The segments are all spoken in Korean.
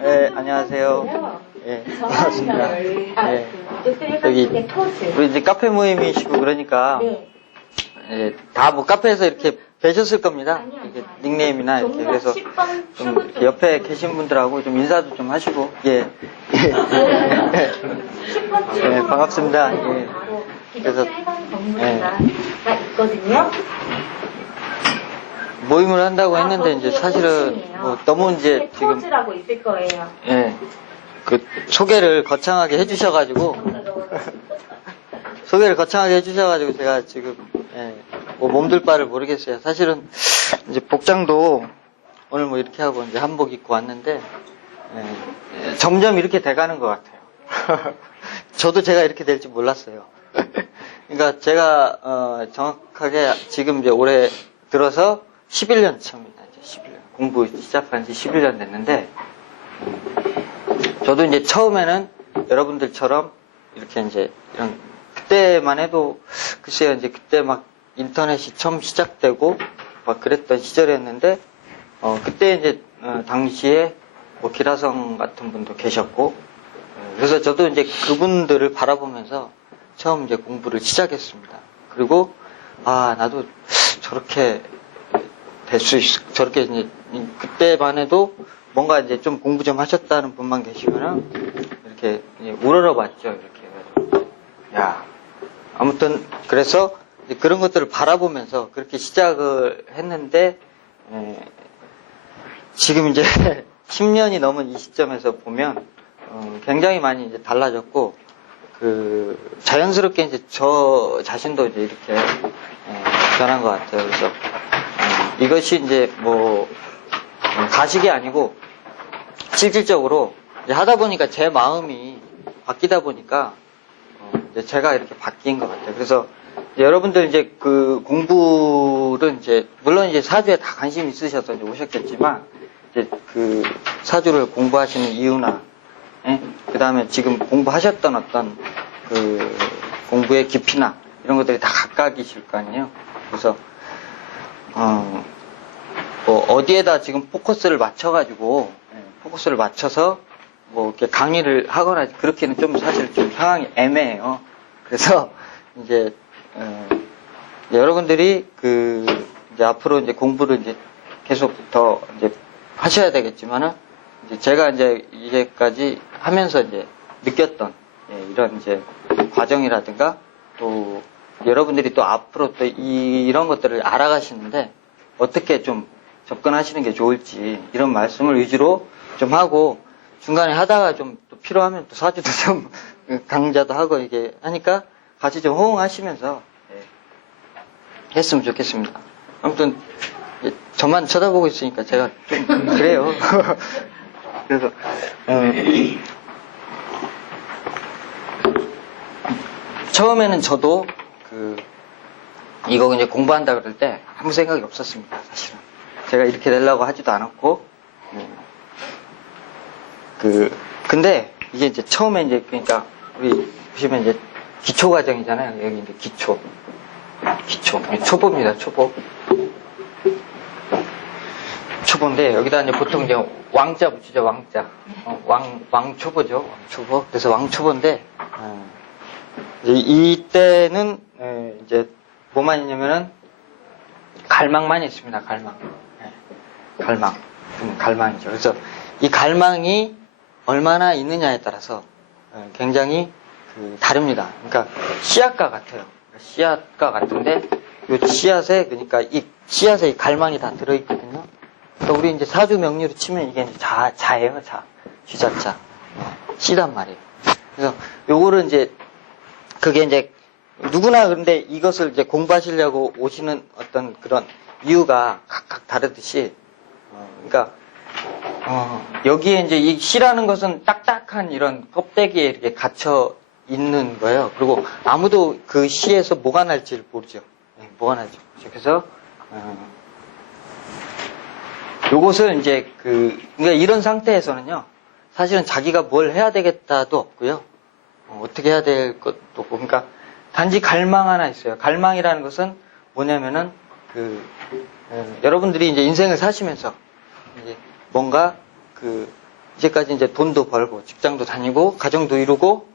네, 안녕하세요. 예, 반갑습니다. 예, 여기, 우리 이제 카페 모임이시고 그러니까, 예, 다 뭐 카페에서 이렇게 뵈셨을 겁니다. 이렇게 닉네임이나 이렇게. 그래서 좀 이렇게 옆에 계신 분들하고 좀 인사도 좀 하시고, 예. 예, 반갑습니다. 예. 그래서, 예. 모임을 한다고 했는데, 이제 사실은 뭐 너무 이제 지금, 라고 있을 거예요. 예, 그 소개를 거창하게 해주셔가지고, 제가 지금, 예, 뭐 몸둘 바를 모르겠어요. 사실은 이제 복장도 오늘 뭐 이렇게 하고 이제 한복 입고 왔는데, 예, 점점 이렇게 돼가는 것 같아요. 저도 제가 이렇게 될지 몰랐어요. 그러니까 제가 정확하게 지금 이제 올해 들어서 11년 차입니다. 이제 11년. 공부 시작한 지 11년 됐는데, 저도 이제 처음에는 여러분들처럼 이렇게 이제 이런, 그때만 해도, 글쎄요, 이제 그때 막 인터넷이 처음 시작되고 막 그랬던 시절이었는데, 그때 이제, 당시에 뭐 기라성 같은 분도 계셨고, 그래서 저도 이제 그분들을 바라보면서 처음 이제 공부를 시작했습니다. 그리고, 나도 저렇게 될 수 있어. 저렇게 이제, 그때만 해도 뭔가 이제 좀 공부 좀 하셨다는 분만 계시면은, 이렇게 우러러봤죠. 이렇게 해가지고. 야. 아무튼, 그래서 그런 것들을 바라보면서 그렇게 시작을 했는데, 지금 이제 10년이 넘은 이 시점에서 보면, 굉장히 많이 이제 달라졌고, 자연스럽게 이제 저 자신도 이제 이렇게, 변한 것 같아요. 그래서, 이것이 이제 뭐, 가식이 아니고, 실질적으로 이제 하다 보니까 제 마음이 바뀌다 보니까, 이제 제가 이렇게 바뀐 것 같아요. 그래서 여러분들 이제 그 공부를 이제, 물론 이제 사주에 다 관심 있으셔서 이제 오셨겠지만, 이제 그 사주를 공부하시는 이유나, 그 다음에 지금 공부하셨던 어떤 그 공부의 깊이나 이런 것들이 다 각각이실 거 아니에요. 그래서, 뭐 어디에다 지금 포커스를 맞춰가지고, 포커스를 맞춰서 뭐 이렇게 강의를 하거나 그렇게는 좀 사실 좀 상황이 애매해요. 그래서 이제, 여러분들이 이제 앞으로 이제 공부를 이제 계속 더 이제 하셔야 되겠지만은, 이제 제가 이제 이제까지 하면서 이제 느꼈던, 이런 이제 과정이라든가 또 여러분들이 또 앞으로 또 이런 것들을 알아가시는데 어떻게 좀 접근하시는 게 좋을지 이런 말씀을 위주로 좀 하고, 중간에 하다가 좀 또 필요하면 또 사주도 좀 강좌도 하고 이게 하니까 같이 좀 호응하시면서 했으면 좋겠습니다. 아무튼 저만 쳐다보고 있으니까 제가 좀 그래요. 그래서 처음에는 저도 이거 이제 공부한다 그럴 때 아무 생각이 없었습니다. 사실은 제가 이렇게 되려고 하지도 않았고, 근데 이게 이제 처음에 이제 그러니까 우리 보시면 이제 기초 과정이잖아요. 여기 이제 기초 초보입니다. 초보인데 여기다 이제 보통 이제 왕자 붙이죠. 왕자. 왕초보죠. 왕초보. 그래서 왕초보인데 이때는 이제 뭐만 있냐면은 갈망만 있습니다. 갈망이죠. 그래서 이 갈망이 얼마나 있느냐에 따라서 굉장히 다릅니다. 그러니까 씨앗과 같아요. 씨앗과 같은데 이 씨앗에, 그러니까 이 씨앗에 이 갈망이 다 들어있거든요. 그러니까 우리 이제 사주 명리로 치면 이게 이제 자예요. 쥐자자. 씨단 말이에요. 그래서 요거를 이제 그게 이제 누구나 근데 이것을 이제 공부하시려고 오시는 어떤 그런 이유가 각각 다르듯이, 그러니까 여기에 이제 이 씨라는 것은 딱딱한 이런 껍데기에 이렇게 갇혀 있는 거예요. 그리고 아무도 그 씨에서 뭐가 날지를 모르죠. 뭐가 날지 모르죠. 그래서 요것을 이제 그러니까 이런 상태에서는요, 사실은 자기가 뭘 해야 되겠다도 없고요, 어떻게 해야 될 것도 없고, 그러니까 단지 갈망 하나 있어요. 갈망이라는 것은 뭐냐면은 여러분들이 이제 인생을 사시면서 이제 뭔가 이제까지 이제 돈도 벌고 직장도 다니고 가정도 이루고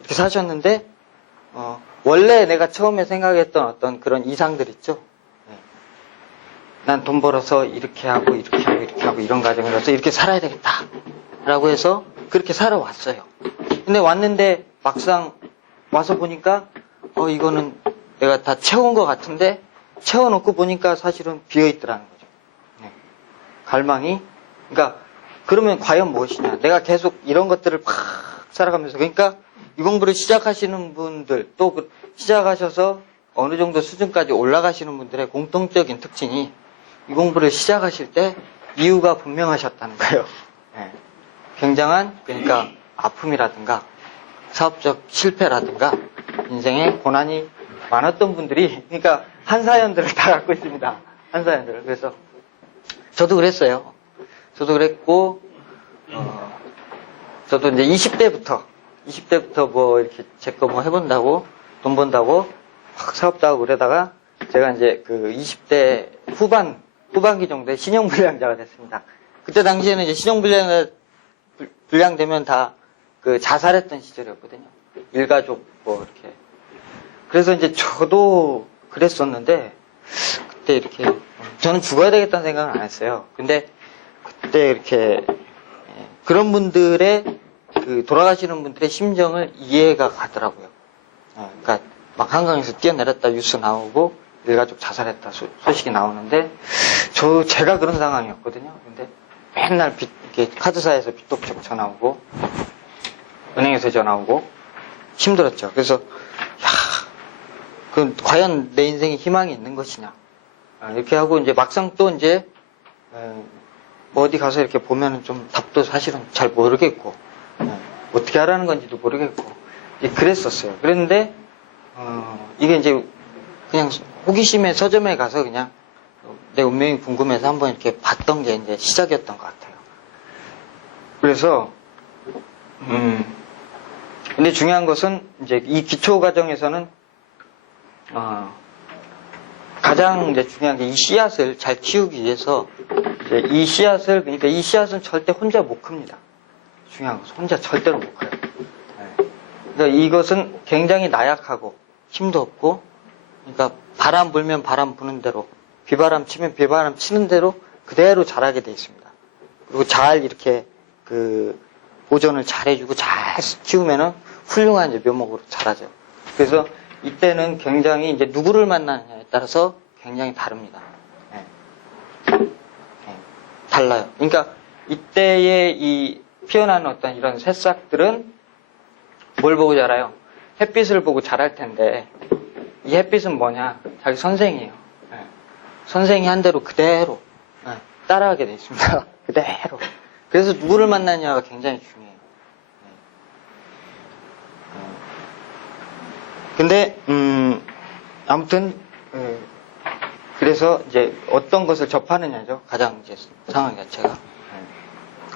이렇게 사셨는데 원래 내가 처음에 생각했던 어떤 그런 이상들 있죠. 난 돈 벌어서 이렇게 하고 이렇게 하고 이렇게 하고 이런 가정이라서 이렇게 살아야 되겠다 라고 해서 그렇게 살아왔어요. 근데 왔는데 막상 와서 보니까 이거는 내가 다 채운 것 같은데 채워놓고 보니까 사실은 비어있더라는 거죠. 갈망이. 그러니까 그러면 과연 무엇이냐. 내가 계속 이런 것들을 팍 살아가면서 그러니까 이 공부를 시작하시는 분들 또 시작하셔서 어느 정도 수준까지 올라가시는 분들의 공통적인 특징이 이 공부를 시작하실 때 이유가 분명하셨다는 거예요. 굉장한 그러니까 아픔이라든가 사업적 실패라든가 인생에 고난이 많았던 분들이 그러니까 한 사연들을 다 갖고 있습니다. 한 사연들을. 그래서 저도 그랬어요. 저도 그랬고 저도 이제 20대부터 뭐 이렇게 제 거 뭐 해본다고 돈 번다고 막 사업도 하고 그러다가 제가 이제 그 20대 후반기 정도에 신용불량자가 됐습니다. 그때 당시에는 이제 신용불량되면 다 그 자살했던 시절이었거든요. 일가족 뭐 이렇게. 그래서 이제 저도 그랬었는데 그때 이렇게 저는 죽어야 되겠다는 생각은 안 했어요. 근데 그때 이렇게 그런 분들의 돌아가시는 분들의 심정을 이해가 가더라고요. 그러니까 막 한강에서 뛰어내렸다 뉴스 나오고 일가족 자살했다 소식이 나오는데 제가 그런 상황이었거든요. 근데 맨날 이렇게 카드사에서 빚독촉 전화 오고 은행에서 전화 오고 힘들었죠. 그래서 과연 내 인생에 희망이 있는 것이냐 이렇게 하고 이제 막상 또 이제 뭐 어디 가서 이렇게 보면은 좀 답도 사실은 잘 모르겠고 어떻게 하라는 건지도 모르겠고 그랬었어요. 그랬는데 이게 이제 그냥 호기심에 서점에 가서 그냥 내 운명이 궁금해서 한번 이렇게 봤던 게 이제 시작이었던 것 같아요. 그래서 근데 중요한 것은 이제 이 기초 과정에서는 가장 이제 중요한 게 이 씨앗을 잘 키우기 위해서 이제 그러니까 이 씨앗은 절대 혼자 못 큽니다. 중요한 것은 혼자 절대로 못 커요. 그러니까 이것은 굉장히 나약하고 힘도 없고 그러니까 바람 불면 바람 부는 대로 비바람 치면 비바람 치는 대로 그대로 자라게 돼 있습니다. 그리고 잘 이렇게 보존을 잘 해주고 잘 키우면은 훌륭한 이제 묘목으로 자라죠. 그래서 이때는 굉장히 이제 누구를 만나느냐에 따라서 굉장히 다릅니다. 달라요. 그러니까 이때의 이 피어나는 어떤 이런 새싹들은 뭘 보고 자라요? 햇빛을 보고 자랄 텐데 이 햇빛은 뭐냐? 자기 선생이에요. 선생이 한 대로 그대로 따라하게 돼 있습니다. 그대로. 그래서 누구를 만나느냐가 굉장히 중요해요. 근데 아무튼 그래서 이제 어떤 것을 접하느냐죠. 가장 이제 상황 자체가.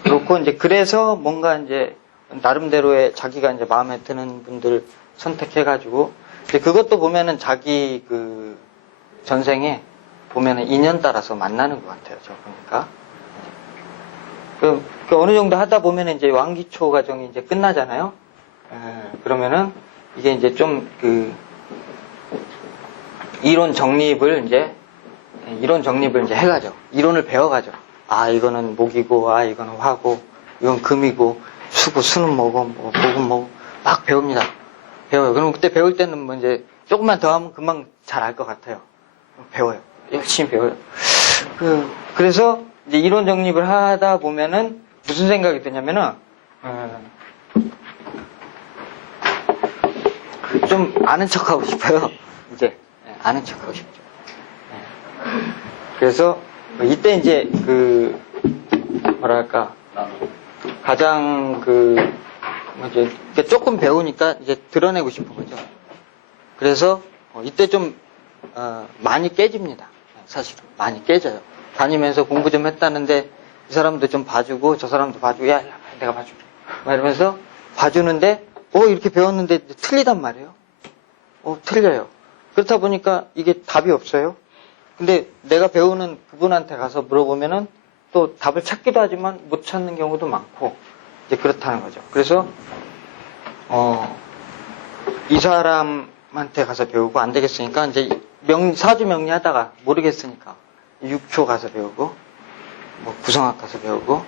그렇고 이제 그래서 뭔가 이제 나름대로의 자기가 이제 마음에 드는 분들 선택해가지고 이제 그것도 보면은 자기 전생에 보면은 인연 따라서 만나는 것 같아요. 저 보니까. 그 어느 정도 하다 보면은 이제 왕기초 과정이 이제 끝나잖아요. 그러면은 이게 이제 좀 이론 정립을 이제 해가죠. 이론을 배워가죠. 이거는 목이고, 이거는 화고, 이건 금이고, 수고, 수는 뭐고, 목은 뭐고, 막 배웁니다. 배워요. 그럼 그때 배울 때는 뭐 이제 조금만 더 하면 금방 잘 알 것 같아요. 배워요. 열심히 배워요. 그래서 이제 이론 정립을 하다 보면은 무슨 생각이 드냐면은, 좀 아는 척 하고 싶어요. 이제, 아는 척 하고 싶죠. 그래서 이때 이제 가장 이제 조금 배우니까 이제 드러내고 싶은 거죠. 그래서 이때 좀 많이 깨집니다. 사실은 많이 깨져요. 다니면서 공부 좀 했다는데 이 사람도 좀 봐주고 저 사람도 봐주고 야 내가 봐줄게 막 이러면서 봐주는데 이렇게 배웠는데 틀리단 말이에요. 틀려요. 그렇다 보니까 이게 답이 없어요. 근데 내가 배우는 그분한테 가서 물어보면은 또 답을 찾기도 하지만 못 찾는 경우도 많고 이제 그렇다는 거죠. 그래서 이 사람한테 가서 배우고 안 되겠으니까 이제 사주 명리하다가 모르겠으니까 육초 가서 배우고 뭐 구성학 가서 배우고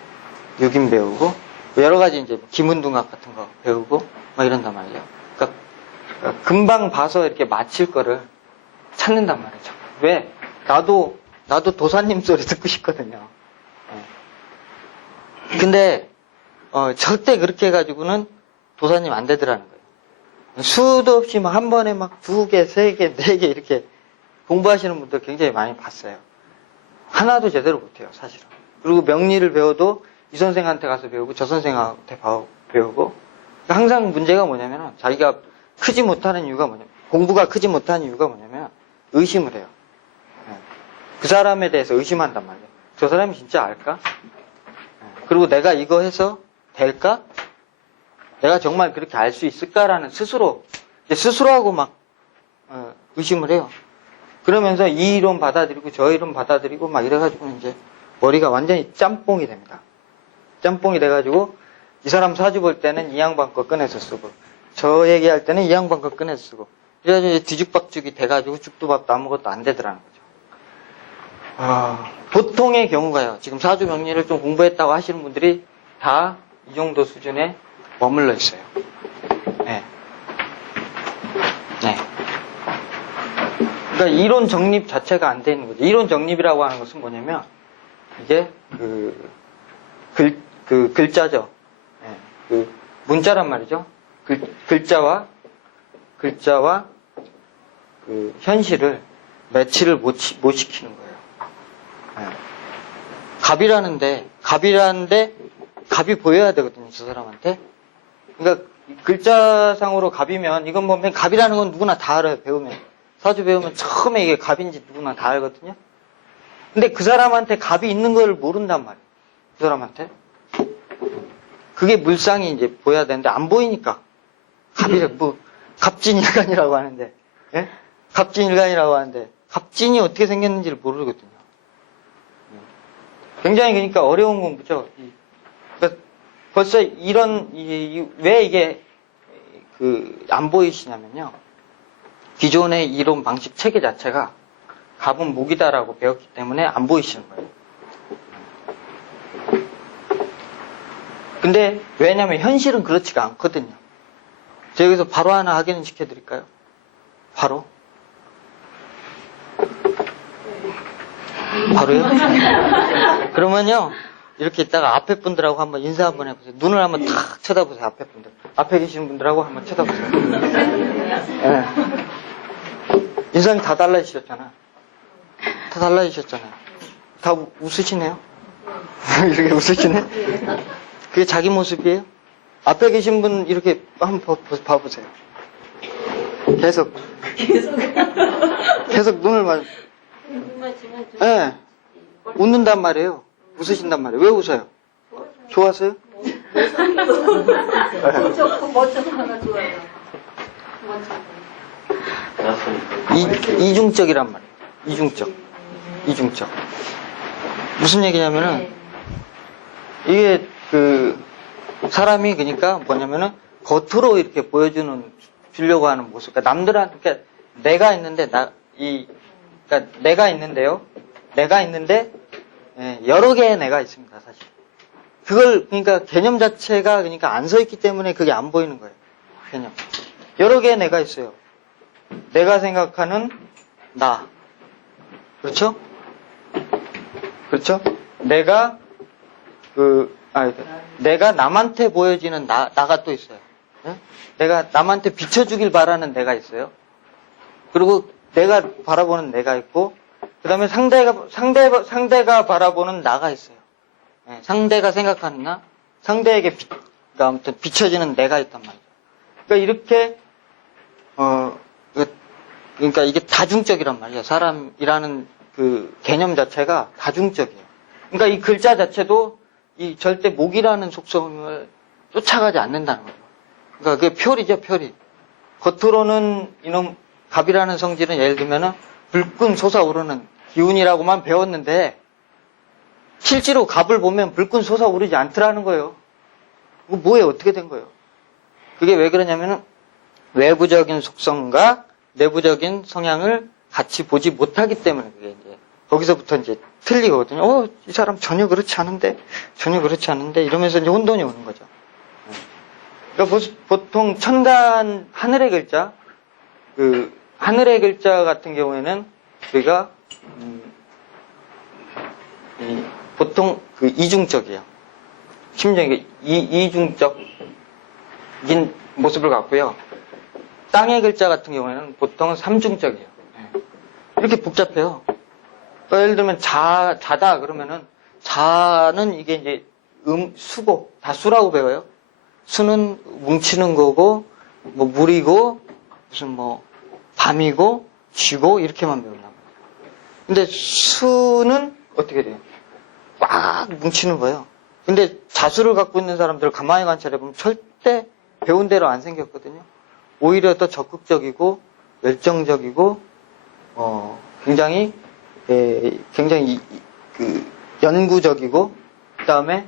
육인 배우고 여러 가지 이제 기문둥학 같은 거 배우고 막 이런단 말이에요. 그러니까 금방 봐서 이렇게 맞힐 거를 찾는단 말이죠. 왜? 나도 도사님 소리 듣고 싶거든요. 근데 절대 그렇게 해가지고는 도사님 안 되더라는 거예요. 수도 없이 막 한 번에 막 2개, 3개, 4개 이렇게 공부하시는 분들 굉장히 많이 봤어요. 하나도 제대로 못해요, 사실은. 그리고 명리를 배워도 이 선생한테 가서 배우고 저 선생한테 배우고 항상 문제가 뭐냐면 자기가 크지 못하는 이유가 뭐냐면 공부가 크지 못하는 이유가 뭐냐면 의심을 해요. 그 사람에 대해서 의심한단 말이에요. 저 사람이 진짜 알까? 그리고 내가 이거 해서 될까? 내가 정말 그렇게 알 수 있을까라는 스스로하고 막 의심을 해요. 그러면서 이 이론 받아들이고 저 이론 받아들이고 막 이래가지고 이제 머리가 완전히 짬뽕이 됩니다. 짬뽕이 돼가지고 이 사람 사주 볼 때는 이 양반 거 꺼내서 쓰고 저 얘기할 때는 이 양반 거 꺼내서 쓰고 그래가지고 이제 뒤죽박죽이 돼가지고 죽도 밥도 아무것도 안 되더라는 거죠. 보통의 경우가요. 지금 사주 명리를 좀 공부했다고 하시는 분들이 다 이 정도 수준에 머물러 있어요. 네. 네. 그러니까 이론 정립 자체가 안 되는 거죠. 이론 정립이라고 하는 것은 뭐냐면 이게 글자죠. 네. 그 문자란 말이죠. 글자와 그 현실을 매치를 못 시키는 거예요. 네. 갑이라는데 갑이 보여야 되거든요, 저 사람한테. 그러니까 글자상으로 갑이면 이건 뭐 갑이라는 건 누구나 다 알아요. 배우면 사주 배우면 처음에 이게 갑인지 누구나 다 알거든요. 근데 그 사람한테 갑이 있는 걸 모른단 말이에요. 그 사람한테 그게 물상이 이제 보여야 되는데 안 보이니까 갑진일간이라고 하는데, 예? 갑진일간이라고 하는데 갑진이 어떻게 생겼는지를 모르거든요. 굉장히 그러니까 어려운 공부죠. 그러니까 벌써 왜 이게 안 보이시냐면요. 기존의 이론 방식 체계 자체가 갑은 목이다라고 배웠기 때문에 안 보이시는 거예요. 근데 왜냐면 현실은 그렇지가 않거든요. 제가 여기서 바로 하나 확인 시켜드릴까요? 바로요? 그러면요, 이렇게 있다가 앞에 분들하고 한번 인사 한번 해보세요. 눈을 한번 탁 쳐다보세요, 앞에 분들. 앞에 계시는 분들하고 한번 쳐다보세요. 네. 인상이 다 달라지셨잖아. 다 달라지셨잖아요. 다 웃으시네요? 이렇게 웃으시네? 그게 자기 모습이에요? 앞에 계신 분 이렇게 한번 봐보세요. 계속 눈을 네. 웃는단 말이에요. 웃으신단 말이에요. 왜 웃어요? 좋았어요? 이중적이란 말이에요. 이중적. 무슨 얘기냐면은 이게 사람이 그러니까 뭐냐면은 겉으로 이렇게 주려고 하는 모습. 그러니까 남들한테 그러니까 내가 있는데 그러니까 내가 있는데 여러 개의 내가 있습니다, 사실. 그러니까 개념 자체가 그러니까 안 서 있기 때문에 그게 안 보이는 거예요. 개념. 여러 개의 내가 있어요. 내가 생각하는 나. 그렇죠? 내가 남한테 보여지는 나가 또 있어요. 네? 내가 남한테 비춰주길 바라는 내가 있어요. 그리고 내가 바라보는 내가 있고, 그 다음에 상대가 바라보는 나가 있어요. 네, 상대가 생각하는 나, 상대에게 아무튼 비춰지는 내가 있단 말이죠. 그러니까 이렇게, 그러니까 이게 다중적이란 말이에요. 사람이라는 그 개념 자체가 다중적이에요. 그러니까 이 글자 자체도 이 절대 목이라는 속성을 쫓아가지 않는다는 거죠. 그러니까 그게 표리죠, 표리. 겉으로는 이놈 갑이라는 성질은 예를 들면은 불끈 솟아오르는 기운이라고만 배웠는데 실제로 갑을 보면 불끈 솟아오르지 않더라는 거예요. 이거 뭐에 어떻게 된 거예요? 그게 왜 그러냐면은 외부적인 속성과 내부적인 성향을 같이 보지 못하기 때문에 그게 이제 거기서부터 이제 틀리거든요. 이 사람 전혀 그렇지 않은데 이러면서 이제 혼돈이 오는 거죠. 그러니까 보통 천간 하늘의 글자, 하늘의 글자 같은 경우에는 우리가 보통 이중적이에요. 심지어 이중적인 모습을 갖고요. 땅의 글자 같은 경우에는 보통 삼중적이에요. 이렇게 복잡해요. 그러니까 예를 들면 자다 그러면은 자는 이게 이제 수고 다수라고 배워요. 수는 뭉치는 거고 뭐 물이고 무슨 뭐 밤이고 쥐고 이렇게만 배운단 말이에요. 근데 수는 어떻게 돼요? 꽉 뭉치는 거예요. 근데 자수를 갖고 있는 사람들을 가만히 관찰해보면 절대 배운 대로 안 생겼거든요. 오히려 더 적극적이고 열정적이고 굉장히 연구적이고 그다음에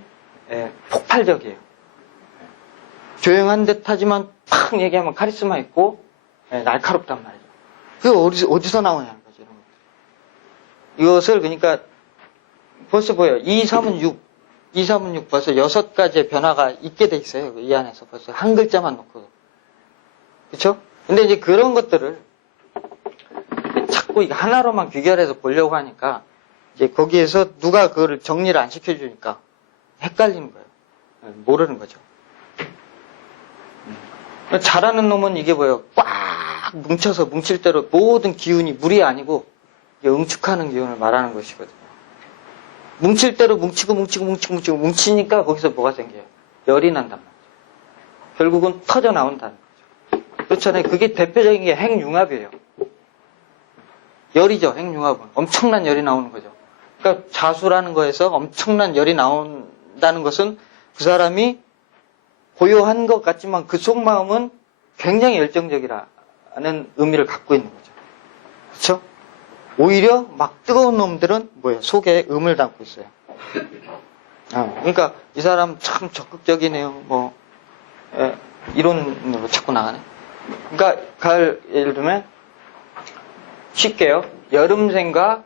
폭발적이에요. 조용한 듯하지만 팍 얘기하면 카리스마 있고 날카롭단 말이죠. 그게 어디서 나오냐는 거죠. 이런 것들이. 이것을 그러니까 벌써 보여요. 2, 3은 6 벌써 6가지의 변화가 있게 돼 있어요. 이 안에서 벌써 한 글자만 놓고. 그렇죠? 근데 이제 그런 것들을 자꾸 하나로만 귀결해서 보려고 하니까 이제 거기에서 누가 그거를 정리를 안 시켜주니까 헷갈리는 거예요. 모르는 거죠. 잘하는 놈은 이게 뭐예요? 꽉 뭉쳐서 뭉칠 대로 모든 기운이 물이 아니고 응축하는 기운을 말하는 것이거든요. 뭉칠 대로 뭉치니까 거기서 뭐가 생겨요? 열이 난단 말이죠. 결국은 터져 나온다는 거죠. 그렇잖아요. 그게 대표적인 게 핵융합이에요. 열이죠. 핵융합은. 엄청난 열이 나오는 거죠. 그러니까 자수라는 거에서 엄청난 열이 나온다는 것은 그 사람이 고요한 것 같지만 그 속마음은 굉장히 열정적이라는 의미를 갖고 있는 거죠. 그렇죠? 오히려 막 뜨거운 놈들은 뭐예요? 속에 음을 담고 있어요. 그러니까 이 사람 참 적극적이네요. 이론으로 자꾸 나가네. 그러니까 예를 들면 쉽게요. 여름생과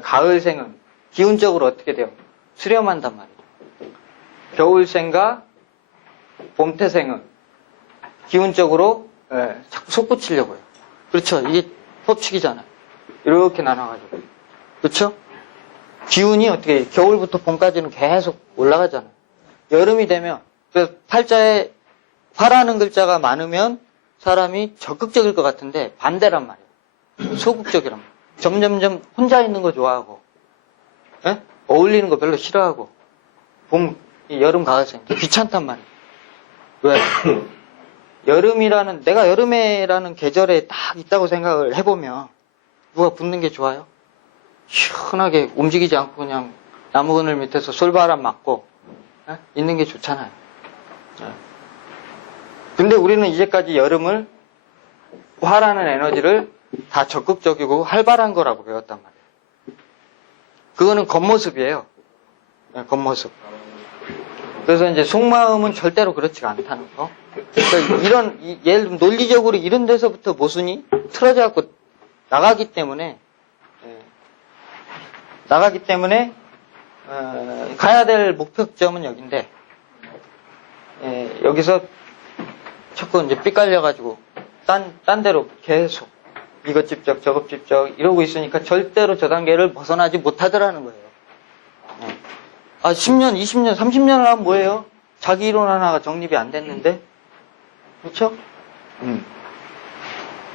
가을생은 기운적으로 어떻게 돼요? 수렴한단 말이에요. 겨울생과 봄태생은 기운적으로 자꾸 솟구치려고 해요. 그렇죠? 이게 법칙이잖아요. 이렇게 나눠가지고. 그렇죠? 기운이 어떻게 해요? 겨울부터 봄까지는 계속 올라가잖아요. 여름이 되면 그래서 팔자에 화라는 글자가 많으면 사람이 적극적일 것 같은데 반대란 말이에요. 소극적이란 말이에요. 점점점 혼자 있는 거 좋아하고 어울리는 거 별로 싫어하고 여름, 가을생 귀찮단 말이에요. 왜? 내가 여름에라는 계절에 딱 있다고 생각을 해보면 누가 붙는 게 좋아요? 시원하게 움직이지 않고 그냥 나무 그늘 밑에서 솔바람 맞고 있는 게 좋잖아요. 근데 우리는 이제까지 여름을 화라는 에너지를 다 적극적이고 활발한 거라고 배웠단 말이에요. 그거는 겉모습이에요. 겉모습. 그래서 이제 속마음은 절대로 그렇지가 않다는 거. 그러니까 예를 들면 논리적으로 이런 데서부터 모순이 틀어져 갖고 나가기 때문에 가야 될 목표점은 여긴데 여기서 자꾸 이제 삐깔려가지고 딴 데로 계속 이것 집적 저것 집적 이러고 있으니까 절대로 저 단계를 벗어나지 못하더라는 거예요. 10년, 20년, 30년을 하면 뭐예요? 자기 이론 하나가 정립이 안 됐는데 그렇죠?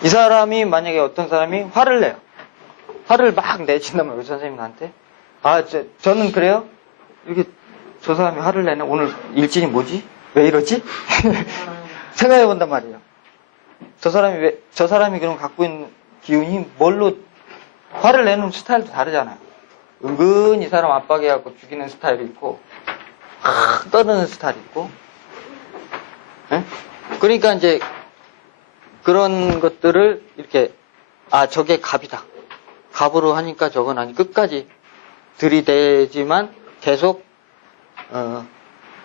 이 사람이 만약에 어떤 사람이 화를 내요. 화를 막 내친단 말이에요. 선생님 나한테. 저는 그래요? 이렇게 저 사람이 화를 내네. 오늘 일진이 뭐지? 왜 이러지? 생각해 본단 말이에요. 저 사람이 그럼 갖고 있는 기운이 뭘로 화를 내는 스타일도 다르잖아요. 은근히 이 사람 압박해갖고 죽이는 스타일이 있고 떠드는 스타일이 있고 그러니까 이제 그런 것들을 이렇게 저게 갑이다. 갑으로 하니까 저건 아니 끝까지 들이대지만 계속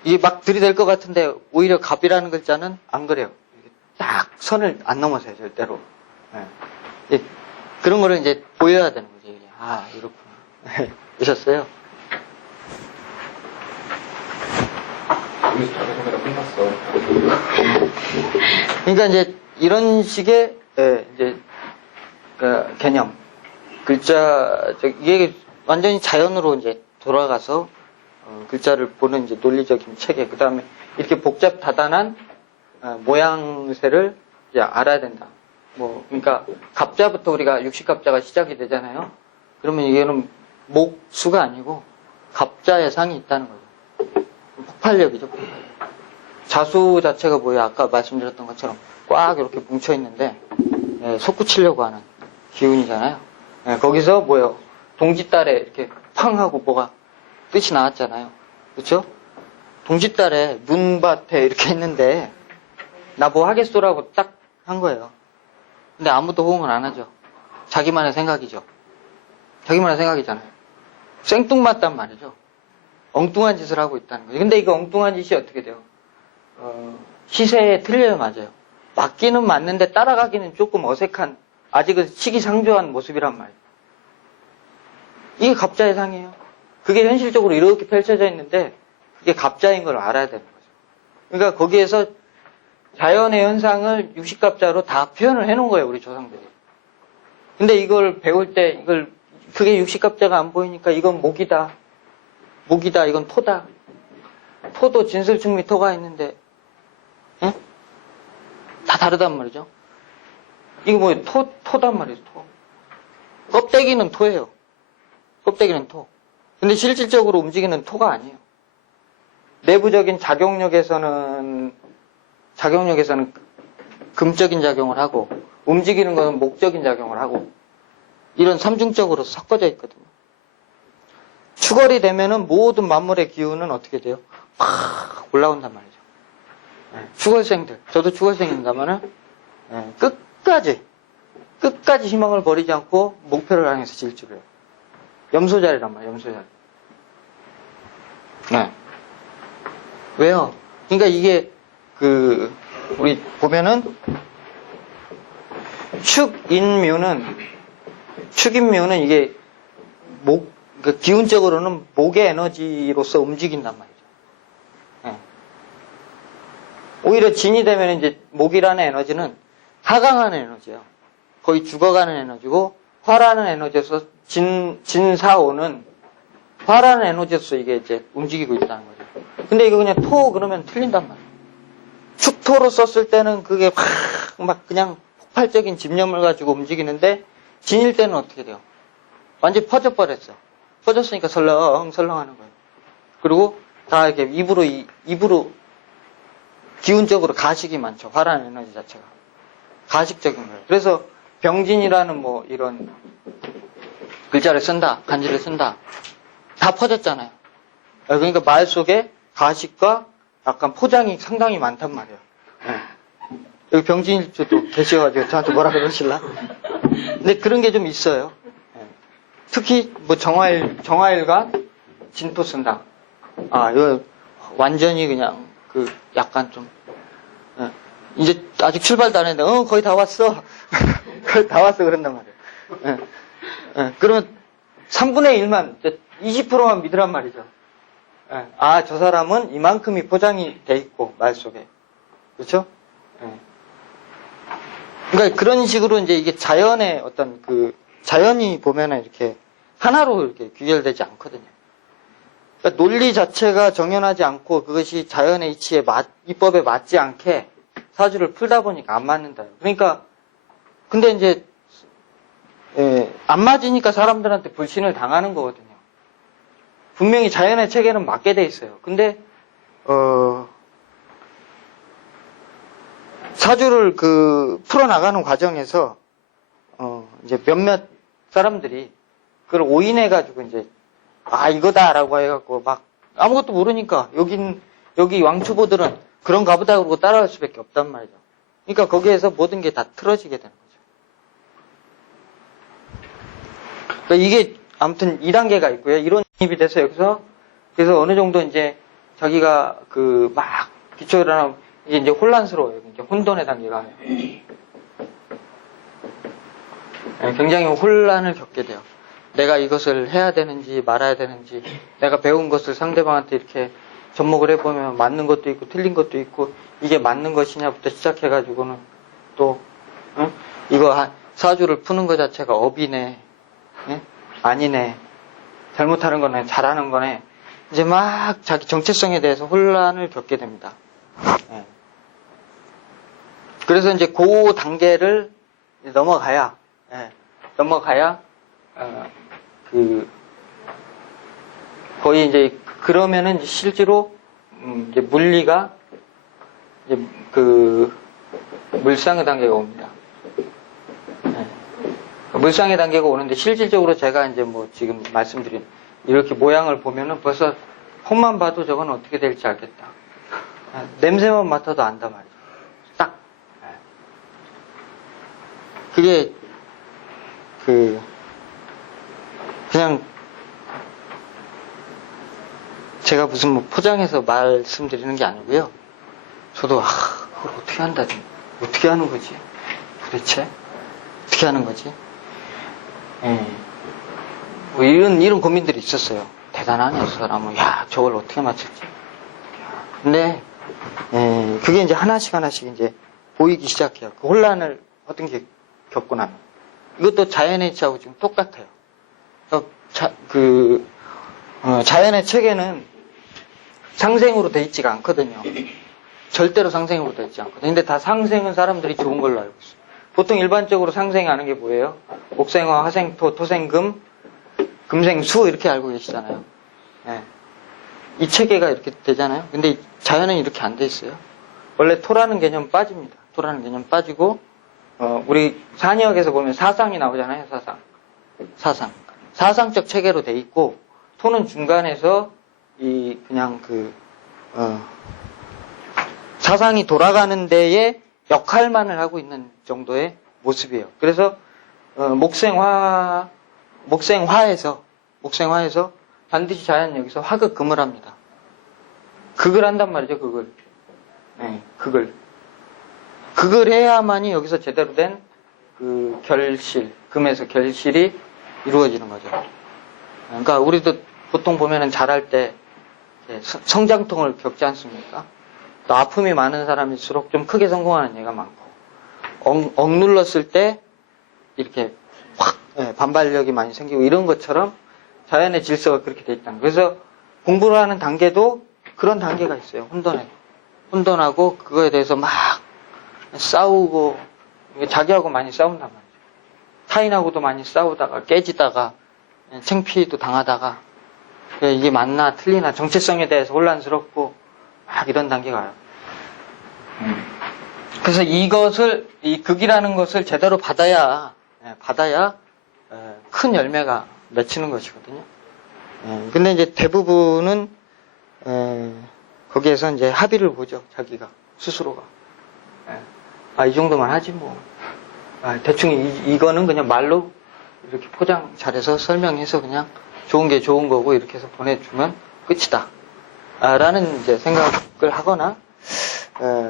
이게 막 들이댈 것 같은데 오히려 갑이라는 글자는 안 그래요. 딱 선을 안 넘어서요, 절대로. 예. 그런 거를 이제 보여야 되는 거죠. 이게. 아, 이렇구나. 보셨어요? 여기서 자기소개가 끝났어. 그러니까 이제 이런 식의 이제 그 개념, 글자, 이게 완전히 자연으로 이제 돌아가서 글자를 보는 이제 논리적인 체계, 그 다음에 이렇게 복잡 다단한 모양새를 이제 알아야 된다. 뭐, 그러니까 갑자부터 우리가 육식갑자가 시작이 되잖아요. 그러면 이게는 목수가 아니고 갑자의 상이 있다는 거죠. 폭발력이죠, 폭발력. 자수 자체가 뭐예요? 아까 말씀드렸던 것처럼 꽉 이렇게 뭉쳐 있는데 솟구치려고 하는 기운이잖아요. 거기서 뭐예요? 동짓달에 이렇게 팡 하고 뭐가 뜻이 나왔잖아요. 그렇죠? 동짓달에 눈밭에 이렇게 있는데 나 뭐 하겠소라고 딱 한 거예요. 근데 아무도 호응을 안 하죠. 자기만의 생각이죠. 자기만의 생각이잖아요. 생뚱맞단 말이죠. 엉뚱한 짓을 하고 있다는 거죠. 근데 이거 엉뚱한 짓이 어떻게 돼요? 시세에 틀려요, 맞아요. 맞기는 맞는데 따라가기는 조금 어색한, 아직은 시기상조한 모습이란 말이에요. 이게 갑자의 상이에요. 그게 현실적으로 이렇게 펼쳐져 있는데 그게 갑자인 걸 알아야 되는 거죠. 그러니까 거기에서 자연의 현상을 육식갑자로 다 표현을 해놓은 거예요, 우리 조상들이. 근데 이걸 배울 때 그게 육식갑자가 안 보이니까 이건 목이다, 이건 토다. 토도 진슬충미 토가 있는데 응? 다 다르단 말이죠. 이거 뭐 토단 말이죠, 토. 껍데기는 토예요. 껍데기는 토. 근데 실질적으로 움직이는 토가 아니에요. 내부적인 작용력에서는 금적인 작용을 하고 움직이는 것은 목적인 작용을 하고 이런 삼중적으로 섞어져 있거든요. 추걸이 되면은 모든 만물의 기운은 어떻게 돼요? 팍 올라온단 말이죠. 추걸생들, 저도 추걸생입니다만은 끝까지 희망을 버리지 않고 목표를 향해서 질주를 해요. 염소자리란 말이에요, 염소자리. 네. 왜요? 그러니까 이게 우리 보면은 축인묘는 이게 기운적으로는 목의 에너지로서 움직인단 말이죠. 네. 오히려 진이 되면 이제 목이라는 에너지는 하강하는 에너지예요. 거의 죽어가는 에너지고 화라는 에너지에서 진사오는 화라는 에너지에서 이게 이제 움직이고 있다는 거죠. 근데 이거 그냥 토 그러면 틀린단 말이에요. 축토로 썼을 때는 그게 막 그냥 폭발적인 집념을 가지고 움직이는데 진일 때는 어떻게 돼요? 완전히 퍼져버렸어. 퍼졌으니까 설렁설렁 하는 거예요. 그리고 다 이렇게 입으로 기운적으로 가식이 많죠. 화라는 에너지 자체가. 가식적인 거예요. 그래서 병진이라는 뭐 이런 글자를 쓴다, 간지를 쓴다. 다 퍼졌잖아요. 그러니까 말 속에 가식과 약간 포장이 상당히 많단 말이에요. 여기 병진일주도 계셔가지고 저한테 뭐라 그러실라? 근데 그런 게 좀 있어요. 특히 뭐 정화일과 진토 쓴다. 이거 완전히 그냥 약간 좀 이제 아직 출발도 안 했는데 거의 다 왔어. 거의 다 왔어 그런단 말이에요. 그러면 3분의 1만 20%만 믿으란 말이죠. 저 사람은 이만큼이 포장이 돼 있고 말 속에 그렇죠? 그러니까 그런 식으로 이제 이게 자연의 어떤 자연이 보면은 이렇게 하나로 이렇게 귀결되지 않거든요. 그러니까 논리 자체가 정연하지 않고 그것이 자연의 이치에 이법에 맞지 않게 사주를 풀다 보니까 안 맞는다. 그러니까 근데 이제 안 맞으니까 사람들한테 불신을 당하는 거거든요. 분명히 자연의 체계는 맞게 돼 있어요. 근데 사주를 풀어나가는 과정에서 이제 몇몇 사람들이 그걸 오인해가지고 이제 이거다라고 해갖고 막 아무것도 모르니까 여기 왕초보들은 그런가 보다 그러고 따라갈 수밖에 없단 말이죠. 그러니까 거기에서 모든 게 다 틀어지게 되는 거죠. 그러니까 이게 아무튼 2단계가 있고요. 이론 입이 돼서 여기서 그래서 어느 정도 이제 자기가 그 막 기초를 하면 이제 혼란스러워요. 이제 혼돈의 단계가 와요. 굉장히 혼란을 겪게 돼요. 내가 이것을 해야 되는지 말아야 되는지, 내가 배운 것을 상대방한테 이렇게 접목을 해보면 맞는 것도 있고 틀린 것도 있고, 이게 맞는 것이냐부터 시작해가지고는 또 이거 사주를 푸는 것 자체가 업이네, 아니네, 잘못하는 거네, 잘하는 거네. 이제 막 자기 정체성에 대해서 혼란을 겪게 됩니다. 그래서 이제 그 단계를 넘어가야 거의 이제 그러면은 이제 실제로 이제 물리가 이제 물상의 단계가 옵니다. 물상의 단계가 오는데 실질적으로 제가 이제 뭐 지금 말씀드린 이렇게 모양을 보면은 벌써 폰만 봐도 저건 어떻게 될지 알겠다. 냄새만 맡아도 안다 말이죠. 딱. 그게 그냥 제가 무슨 뭐 포장해서 말씀드리는 게 아니고요. 저도 그걸 어떻게 한다지? 어떻게 하는 거지? 도대체 어떻게 하는 거지? 뭐 이런 고민들이 있었어요. 대단하네, 저 사람은. 야, 저걸 어떻게 맞췄지? 근데 그게 이제 하나씩 이제 보이기 시작해요. 그 혼란을 어떤 게 겪고 나면. 이것도 자연의 이치하고 지금 똑같아요. 자연의 체계는 상생으로 돼 있지가 않거든요. 절대로 상생으로 돼 있지 않거든요. 근데 다 상생은 사람들이 좋은 걸로 알고 있어요. 보통 일반적으로 상생하는 게 뭐예요? 목생화, 화생토, 토생금, 금생수 이렇게 알고 계시잖아요. 이 체계가 이렇게 되잖아요. 근데 자연은 이렇게 안 돼 있어요. 원래 토라는 개념 빠집니다. 토라는 개념 빠지고 우리 산의학에서 보면 사상이 나오잖아요. 사상적 체계로 돼 있고 토는 중간에서 그냥 사상이 돌아가는 데에 역할만을 하고 있는 정도의 모습이에요. 그래서 목생화에서 반드시 자연은 여기서 화극금을 합니다. 극을 한단 말이죠. 극을 해야만이 여기서 제대로 된 그 금에서 결실이 이루어지는 거죠. 그러니까 우리도 보통 보면은 자랄 때 성장통을 겪지 않습니까? 또 아픔이 많은 사람일수록 좀 크게 성공하는 얘가 많고, 억눌렀을 때 이렇게 확 반발력이 많이 생기고 이런 것처럼 자연의 질서가 그렇게 돼 있다는 거예요. 그래서 공부를 하는 단계도 그런 단계가 있어요. 혼돈하고 그거에 대해서 막 싸우고, 자기하고 많이 싸운단 말이죠. 타인하고도 많이 싸우다가 깨지다가 창피도 당하다가 이게 맞나 틀리나 정체성에 대해서 혼란스럽고 막 이런 단계가 와요. 그래서 이 극이라는 것을 제대로 받아야 큰 열매가 맺히는 것이거든요. 근데 이제 대부분은 거기에서 이제 합의를 보죠. 자기가 스스로가. 이 정도만 하지 뭐. 대충 이거는 그냥 말로 이렇게 포장 잘해서 설명해서 그냥 좋은 게 좋은 거고 이렇게 해서 보내주면 끝이다. 라는 이제 생각을 하거나,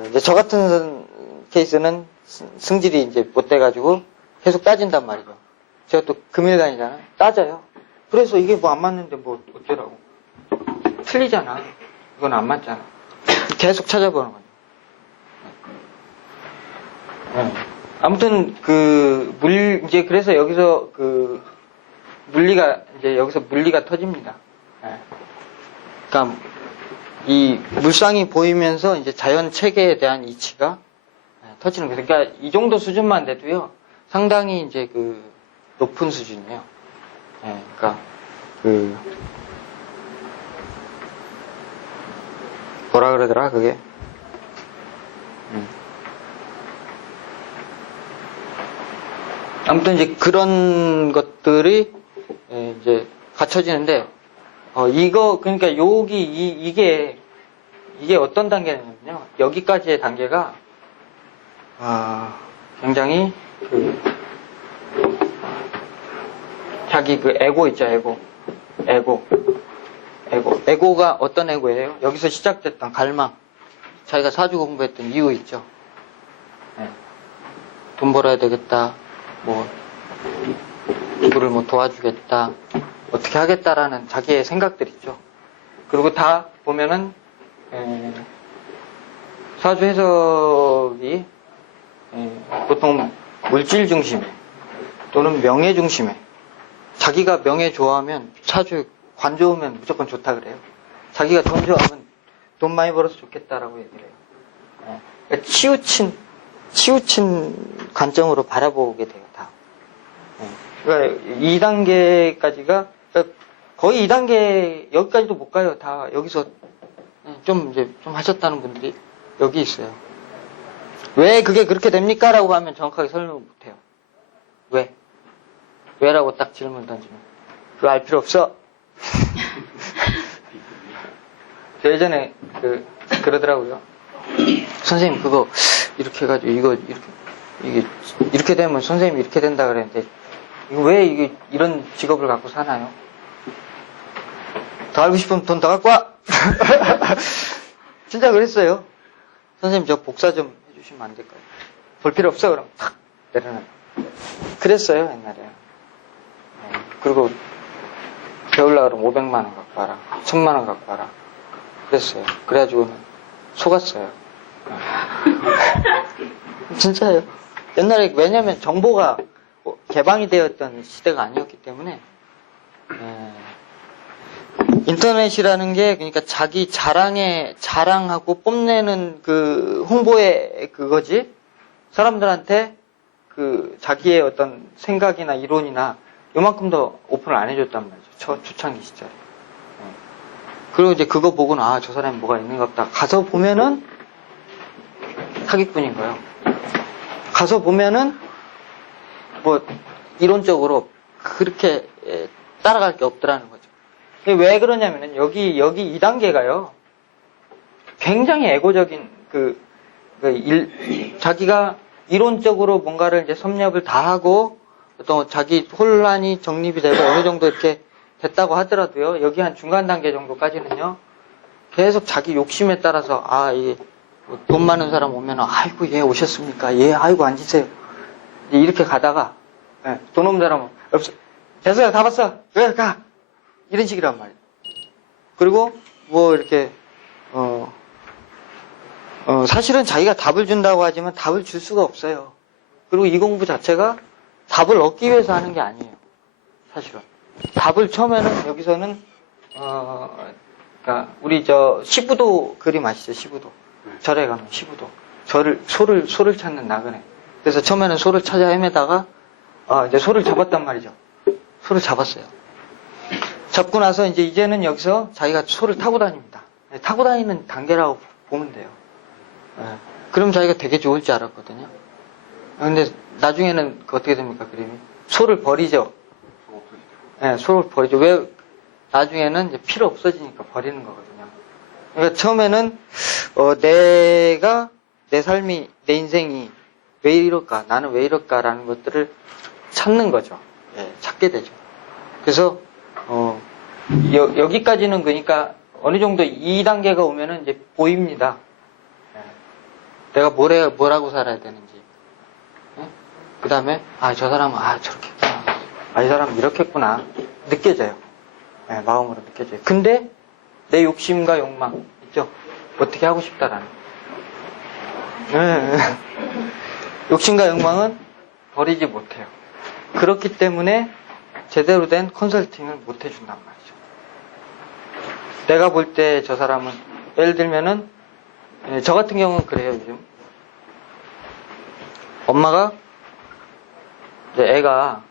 이제 저 같은 케이스는 승질이 이제 못 돼가지고 계속 따진단 말이죠. 제가 또 금일간이잖아요. 따져요. 그래서 이게 뭐 안 맞는데 뭐 어쩌라고. 틀리잖아. 이건 안 맞잖아. 계속 찾아보는 거죠. 아무튼 이제 그래서 여기서 물리가 터집니다. 그러니까 이 물상이 보이면서 이제 자연 체계에 대한 이치가 터지는 거예요. 그러니까 이 정도 수준만 돼도요, 상당히 이제 높은 수준이에요. 그러니까 뭐라 그러더라 그게. 아무튼 이제 그런 것들이 이제 갖춰지는데, 그러니까 이게 어떤 단계냐면요. 여기까지의 단계가, 굉장히 자기 에고 있죠, 에고. 에고가 어떤 에고예요? 여기서 시작됐던 갈망. 자기가 사주 공부했던 이유 있죠. 네. 돈 벌어야 되겠다. 뭐 누구를 뭐 도와주겠다. 어떻게 하겠다라는 자기의 생각들 있죠. 그리고 다 보면은 사주 해석이 보통 물질 중심에 또는 명예 중심에 자기가 명예 좋아하면 사주 관 좋으면 무조건 좋다 그래요. 자기가 돈 좋아하면 돈 많이 벌어서 좋겠다라고 얘기를 해요. 그러니까 치우친 관점으로 바라보게 돼요, 다. 그러니까 2단계까지가 거의 2단계 여기까지도 못 가요. 다 여기서 좀 하셨다는 분들이 여기 있어요. 왜 그게 그렇게 됩니까? 라고 하면 정확하게 설명을 못 해요. 왜? 왜라고 딱 질문 던지면 그거 알 필요 없어. 저 예전에 그러더라고요. 선생님 그거 이렇게 해가지고 이렇게 되면 선생님이 이렇게 된다 그랬는데 이거 왜 이런 직업을 갖고 사나요? 더 알고 싶으면 돈 더 갖고 와. 진짜 그랬어요. 선생님 저 복사 좀 해주시면 안 될까요? 볼 필요 없어 그럼 탁 내려놔. 그랬어요 옛날에. 그리고 배우려고 그러면 500만 원 갖고 와라, 1000만 원 갖고 와라. 그랬어요. 그래가지고는 속았어요. 진짜예요. 옛날에 왜냐면 정보가 개방이 되었던 시대가 아니었기 때문에 인터넷이라는 게 그러니까 자기 자랑하고 뽐내는 그 홍보의 그거지. 사람들한테 그 자기의 어떤 생각이나 이론이나 요만큼 더 오픈을 안 해줬단 말이죠. 초창기 시절에. 그리고 이제 그거 보고는 아, 저 사람이 뭐가 있는가 보다. 가서 보면은 사기꾼인 거예요. 가서 보면은 뭐 이론적으로 그렇게 따라갈 게 없더라는 거죠. 왜 그러냐면은 여기 2단계가요. 굉장히 에고적인 자기가 이론적으로 뭔가를 이제 섭렵을 다 하고 어떤 자기 혼란이 정립이 되고 어느 정도 이렇게 됐다고 하더라도요. 여기 한 중간 단계 정도까지는요. 계속 자기 욕심에 따라서 이게 돈 많은 사람 오면 아이고 얘 오셨습니까? 예, 아이고 앉으세요. 이렇게 가다가 돈 없는 사람은 없어. 됐어요, 다 봤어. 왜 가? 이런 식이란 말이에요. 그리고 뭐 이렇게 사실은 자기가 답을 준다고 하지만 답을 줄 수가 없어요. 그리고 이 공부 자체가 답을 얻기 위해서 하는 게 아니에요. 사실은. 답을 처음에는 여기서는 그러니까 우리 시부도 그림 아시죠? 시부도. 절에 가면 시부도. 소를 찾는 나그네. 그래서 처음에는 소를 찾아 헤매다가 이제 소를 잡았단 말이죠. 소를 잡았어요. 잡고 나서 이제는 여기서 자기가 소를 타고 다닙니다. 타고 다니는 단계라고 보면 돼요. 그럼 자기가 되게 좋을 줄 알았거든요. 근데 나중에는 어떻게 됩니까, 그림이? 소를 버리죠. 소를 버리죠. 왜? 나중에는 이제 필요 없어지니까 버리는 거거든요. 그러니까 처음에는 내 삶이, 내 인생이 왜 이럴까? 나는 왜 이럴까라는 것들을 찾는 거죠. 찾게 되죠. 그래서 여기까지는 그러니까 어느 정도 2단계가 오면은 이제 보입니다. 내가 뭐라고 살아야 되는지. 그 다음에 저 사람은 저렇겠구나. 이 사람은 이렇겠구나. 느껴져요. 마음으로 느껴져요. 근데 내 욕심과 욕망 있죠? 어떻게 하고 싶다라는 욕심과 욕망은 버리지 못해요. 그렇기 때문에 제대로 된 컨설팅을 못 해준단 말이죠. 내가 볼 때 저 사람은 예를 들면은 저 같은 경우는 그래요. 요즘 엄마가 이제 애가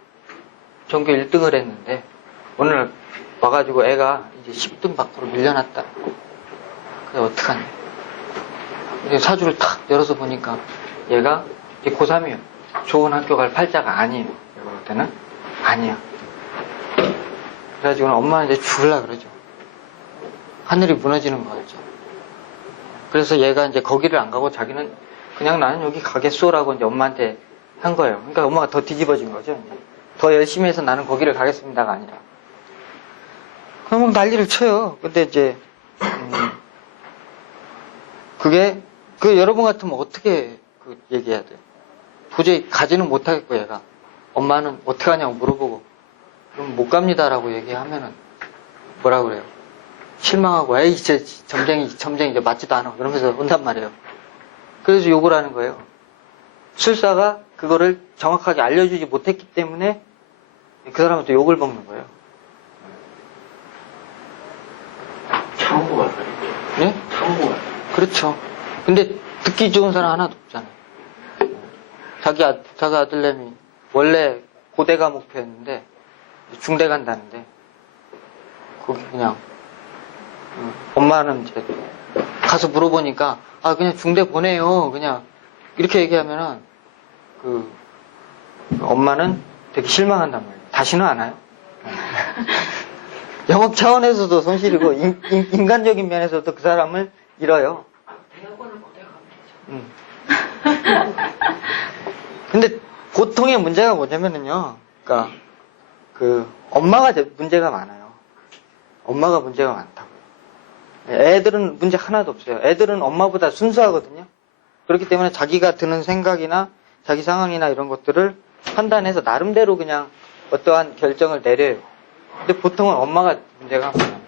전교 1등을 했는데 오늘 와가지고 애가 이제 10등 밖으로 밀려났다. 그래 어떡하냐. 이제 사주를 탁 열어서 보니까 얘가 이제 고3이에요. 좋은 학교 갈 팔자가 아니에요. 내가 볼 때는 아니야. 그래가지고 엄마는 이제 죽을라 그러죠. 하늘이 무너지는 거죠. 그래서 얘가 이제 거기를 안 가고 자기는 그냥 나는 여기 가겠소라고 이제 엄마한테 한 거예요. 그러니까 엄마가 더 뒤집어진 거죠. 이제. 더 열심히 해서 나는 거기를 가겠습니다가 아니라. 막 난리를 쳐요. 근데 이제, 그게, 여러분 같으면 어떻게 얘기해야 돼요? 도저히 가지는 못하겠고, 얘가. 엄마는 어떻게 하냐고 물어보고, 그럼 못 갑니다라고 얘기하면은, 뭐라 그래요? 실망하고, 에이, 이제 점쟁이 이제 맞지도 않아. 그러면서 온단 말이에요. 그래서 욕을 하는 거예요. 술사가 그거를 정확하게 알려주지 못했기 때문에 그 사람은 또 욕을 먹는 거예요. 참고가 예? 참고가. 그렇죠. 근데 듣기 좋은 사람 하나도 없잖아요. 자기 아들내미 원래 고대가 목표였는데 중대 간다는데 거기 그냥 엄마는 이제 가서 물어보니까 그냥 중대 보내요. 그냥 이렇게 얘기하면은 엄마는 되게 실망한단 말이에요. 다시는 안 와요. 영업 차원에서도 손실이고 인간적인 면에서도 그 사람을 잃어요. 대학원을 못해 가면 되죠. 근데 보통의 문제가 뭐냐면은요. 그러니까 엄마가 문제가 많아요. 엄마가 문제가 많다고요. 애들은 문제 하나도 없어요. 애들은 엄마보다 순수하거든요. 그렇기 때문에 자기가 드는 생각이나 자기 상황이나 이런 것들을 판단해서 나름대로 그냥 어떠한 결정을 내려요. 근데 보통은 엄마가 문제가 많아요.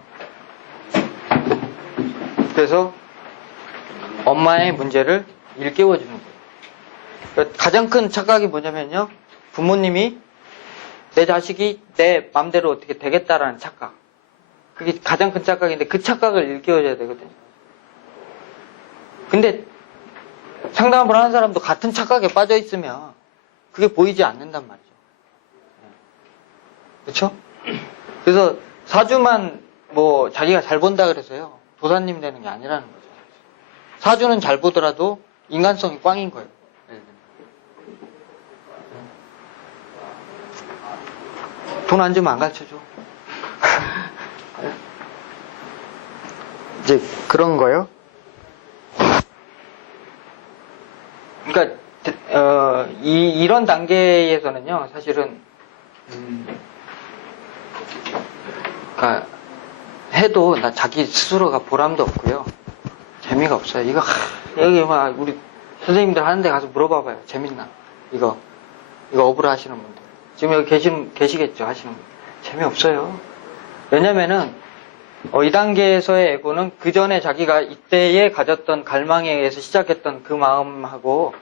그래서 엄마의 문제를 일깨워주는 거예요. 그러니까 가장 큰 착각이 뭐냐면요. 부모님이 내 자식이 내 맘대로 어떻게 되겠다라는 착각. 그게 가장 큰 착각인데 그 착각을 일깨워줘야 되거든요. 근데 상담을 하는 사람도 같은 착각에 빠져 있으면 그게 보이지 않는단 말이죠. 그렇죠? 그래서 사주만 뭐 자기가 잘 본다 그래서요. 도사님 되는 게 아니라는 거죠. 사주는 잘 보더라도 인간성이 꽝인 거예요. 돈 안 주면 안 가르쳐줘. 이제 그런 거요. 그러니까 이런 단계에서는요, 사실은 그러니까 해도 나 자기 스스로가 보람도 없고요, 재미가 없어요. 이거 여기 막 우리 선생님들 하는데 가서 물어봐봐요. 재밌나? 이거 업으로 하시는 분들 지금 여기 계시겠죠? 하시는 분들 재미없어요. 왜냐면은 이 단계에서의 에고는 그 전에 자기가 이때에 가졌던 갈망에 의해서 시작했던 그 마음하고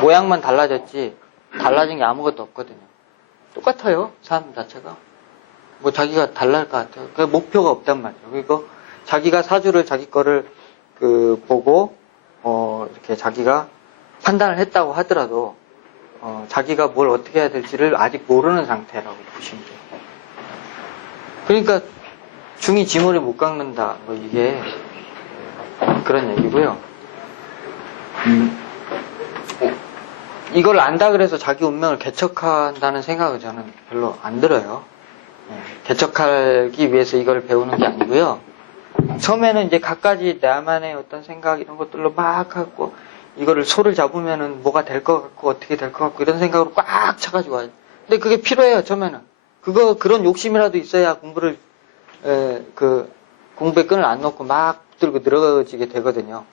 모양만 달라졌지 달라진 게 아무것도 없거든요. 똑같아요. 삶 자체가. 뭐 자기가 달라할 것 같아요. 그 목표가 없단 말이에요. 그리고 자기가 사주를 자기 거를 보고 이렇게 자기가 판단을 했다고 하더라도 자기가 뭘 어떻게 해야 될지를 아직 모르는 상태라고 보시면 돼요. 그러니까 중이 지머리 못 깎는다. 뭐 이게 그런 얘기고요. 이걸 안다 그래서 자기 운명을 개척한다는 생각은 저는 별로 안 들어요. 개척하기 위해서 이걸 배우는 게 아니고요. 처음에는 이제 갖가지 나만의 어떤 생각 이런 것들로 막 하고 이거를 소를 잡으면은 뭐가 될 것 같고 어떻게 될 것 같고 이런 생각으로 꽉 차가지고 와요. 근데 그게 필요해요. 처음에는 그런 욕심이라도 있어야 공부에 끈을 안 놓고 막 붙들고 늘어지게 되거든요.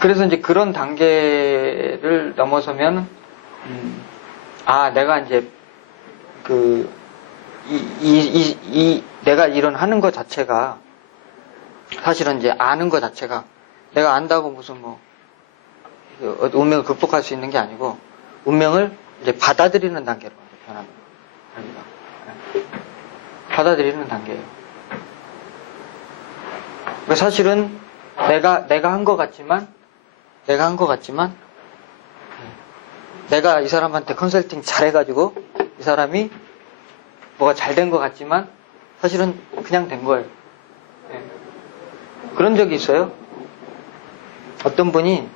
그래서 이제 그런 단계를 넘어서면 내가 이제 내가 이런 하는 것 자체가 사실은 이제 아는 것 자체가 내가 안다고 무슨 운명을 극복할 수 있는 게 아니고 운명을 이제 받아들이는 단계로 변합니다. 받아들이는 단계예요. 사실은 내가 한 것 같지만 내가 이 사람한테 컨설팅 잘해가지고 이 사람이 뭐가 잘 된 것 같지만 사실은 그냥 된 거예요. 그런 적이 있어요. 어떤 분이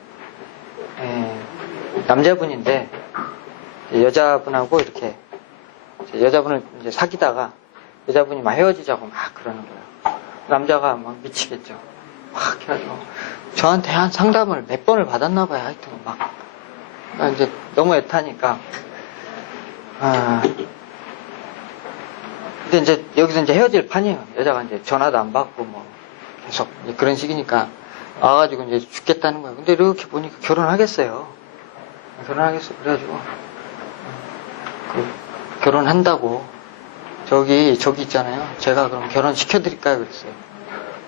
남자분인데 여자분하고 이렇게 여자분을 이제 사귀다가 여자분이 막 헤어지자고 막 그러는 거예요. 남자가 막 미치겠죠. 막 해가지고 저한테 한 상담을 몇 번을 받았나 봐요. 하여튼 막 이제 너무 애타니까 근데 근데 이제 여기서 이제 헤어질 판이에요. 여자가 이제 전화도 안 받고 뭐 계속 그런 식이니까 와가지고 이제 죽겠다는 거예요. 근데 이렇게 보니까 결혼하겠어요. 결혼하겠어요. 그래가지고 결혼한다고 저기 있잖아요. 제가 그럼 결혼 시켜드릴까요? 그랬어요.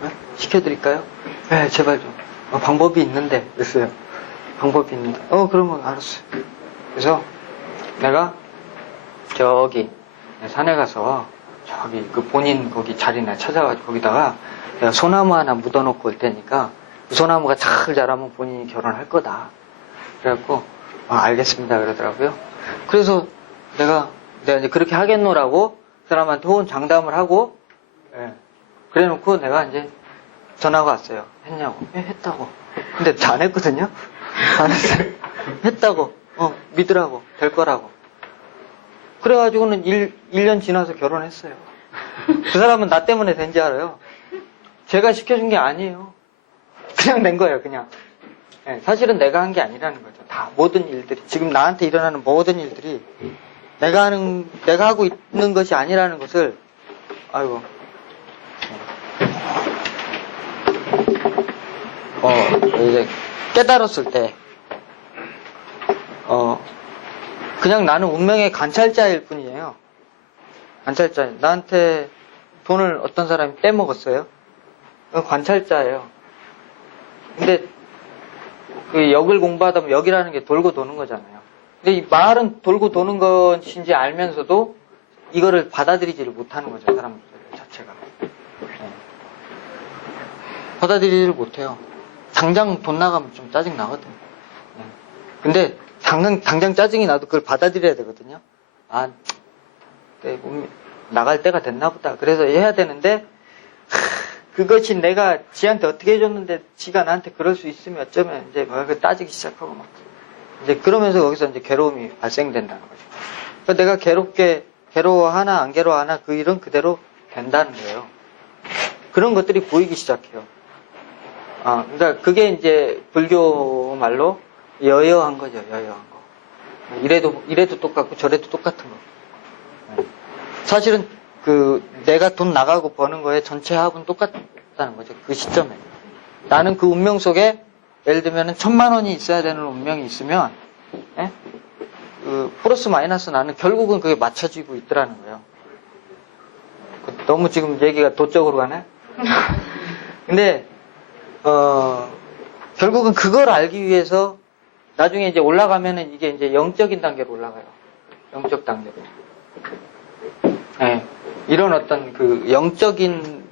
네? 시켜드릴까요? 네, 제발 좀. 방법이 있는데 그랬어요. 방법이 있는데. 그러면 알았어요. 그래서 내가 저기 산에 가서 저기 그 본인 거기 자리나 찾아가지고 거기다가 내가 소나무 하나 묻어놓고 올 테니까 그 소나무가 잘 자라면 본인이 결혼할 거다. 그래갖고 알겠습니다 그러더라고요. 그래서 내가 이제 그렇게 하겠노라고 그 사람한테 호언장담을 하고 그래놓고 내가 이제 전화가 왔어요. 했냐고. 했다고. 근데 안 했거든요. 안 했어요. 했다고. 믿으라고. 될 거라고. 그래가지고는 1년 지나서 결혼했어요. 그 사람은 나 때문에 된지 알아요. 제가 시켜준 게 아니에요. 그냥 된 거예요, 그냥. 사실은 내가 한 게 아니라는 거죠. 다, 모든 일들이. 지금 나한테 일어나는 모든 일들이 내가 하고 있는 것이 아니라는 것을, 아이고. 이제 깨달았을 때, 그냥 나는 운명의 관찰자일 뿐이에요. 관찰자. 나한테 돈을 어떤 사람이 떼먹었어요. 관찰자예요. 근데 그 역을 공부하다 보면 역이라는 게 돌고 도는 거잖아요. 근데 이 말은 돌고 도는 것인지 알면서도 이거를 받아들이지를 못하는 거죠. 사람들 자체가. 받아들이지를 못해요. 당장 돈 나가면 좀 짜증 나거든. 근데 당장 짜증이 나도 그걸 받아들여야 되거든요. 나갈 때가 됐나 보다. 그래서 해야 되는데 그것이 내가 지한테 어떻게 해줬는데 지가 나한테 그럴 수 있으면 어쩌면 이제 막 따지기 시작하고 막 이제 그러면서 거기서 이제 괴로움이 발생된다는 거죠. 그러니까 내가 괴로워하나 안 괴로워하나 그 일은 그대로 된다는 거예요. 그런 것들이 보이기 시작해요. 그러니까 그게 이제 불교 말로 여여한 거죠. 여여한 거. 이래도 똑같고 저래도 똑같은 거. 사실은 내가 돈 나가고 버는 거에 전체 합은 똑같다는 거죠. 그 시점에. 나는 그 운명 속에 예를 들면 1,000만 원이 있어야 되는 운명이 있으면 플러스 마이너스 나는 결국은 그게 맞춰지고 있더라는 거예요. 너무 지금 얘기가 도적으로 가네? 근데 결국은 그걸 알기 위해서 나중에 이제 올라가면은 이게 이제 영적인 단계로 올라가요. 영적 단계로. 이런 어떤 그 영적인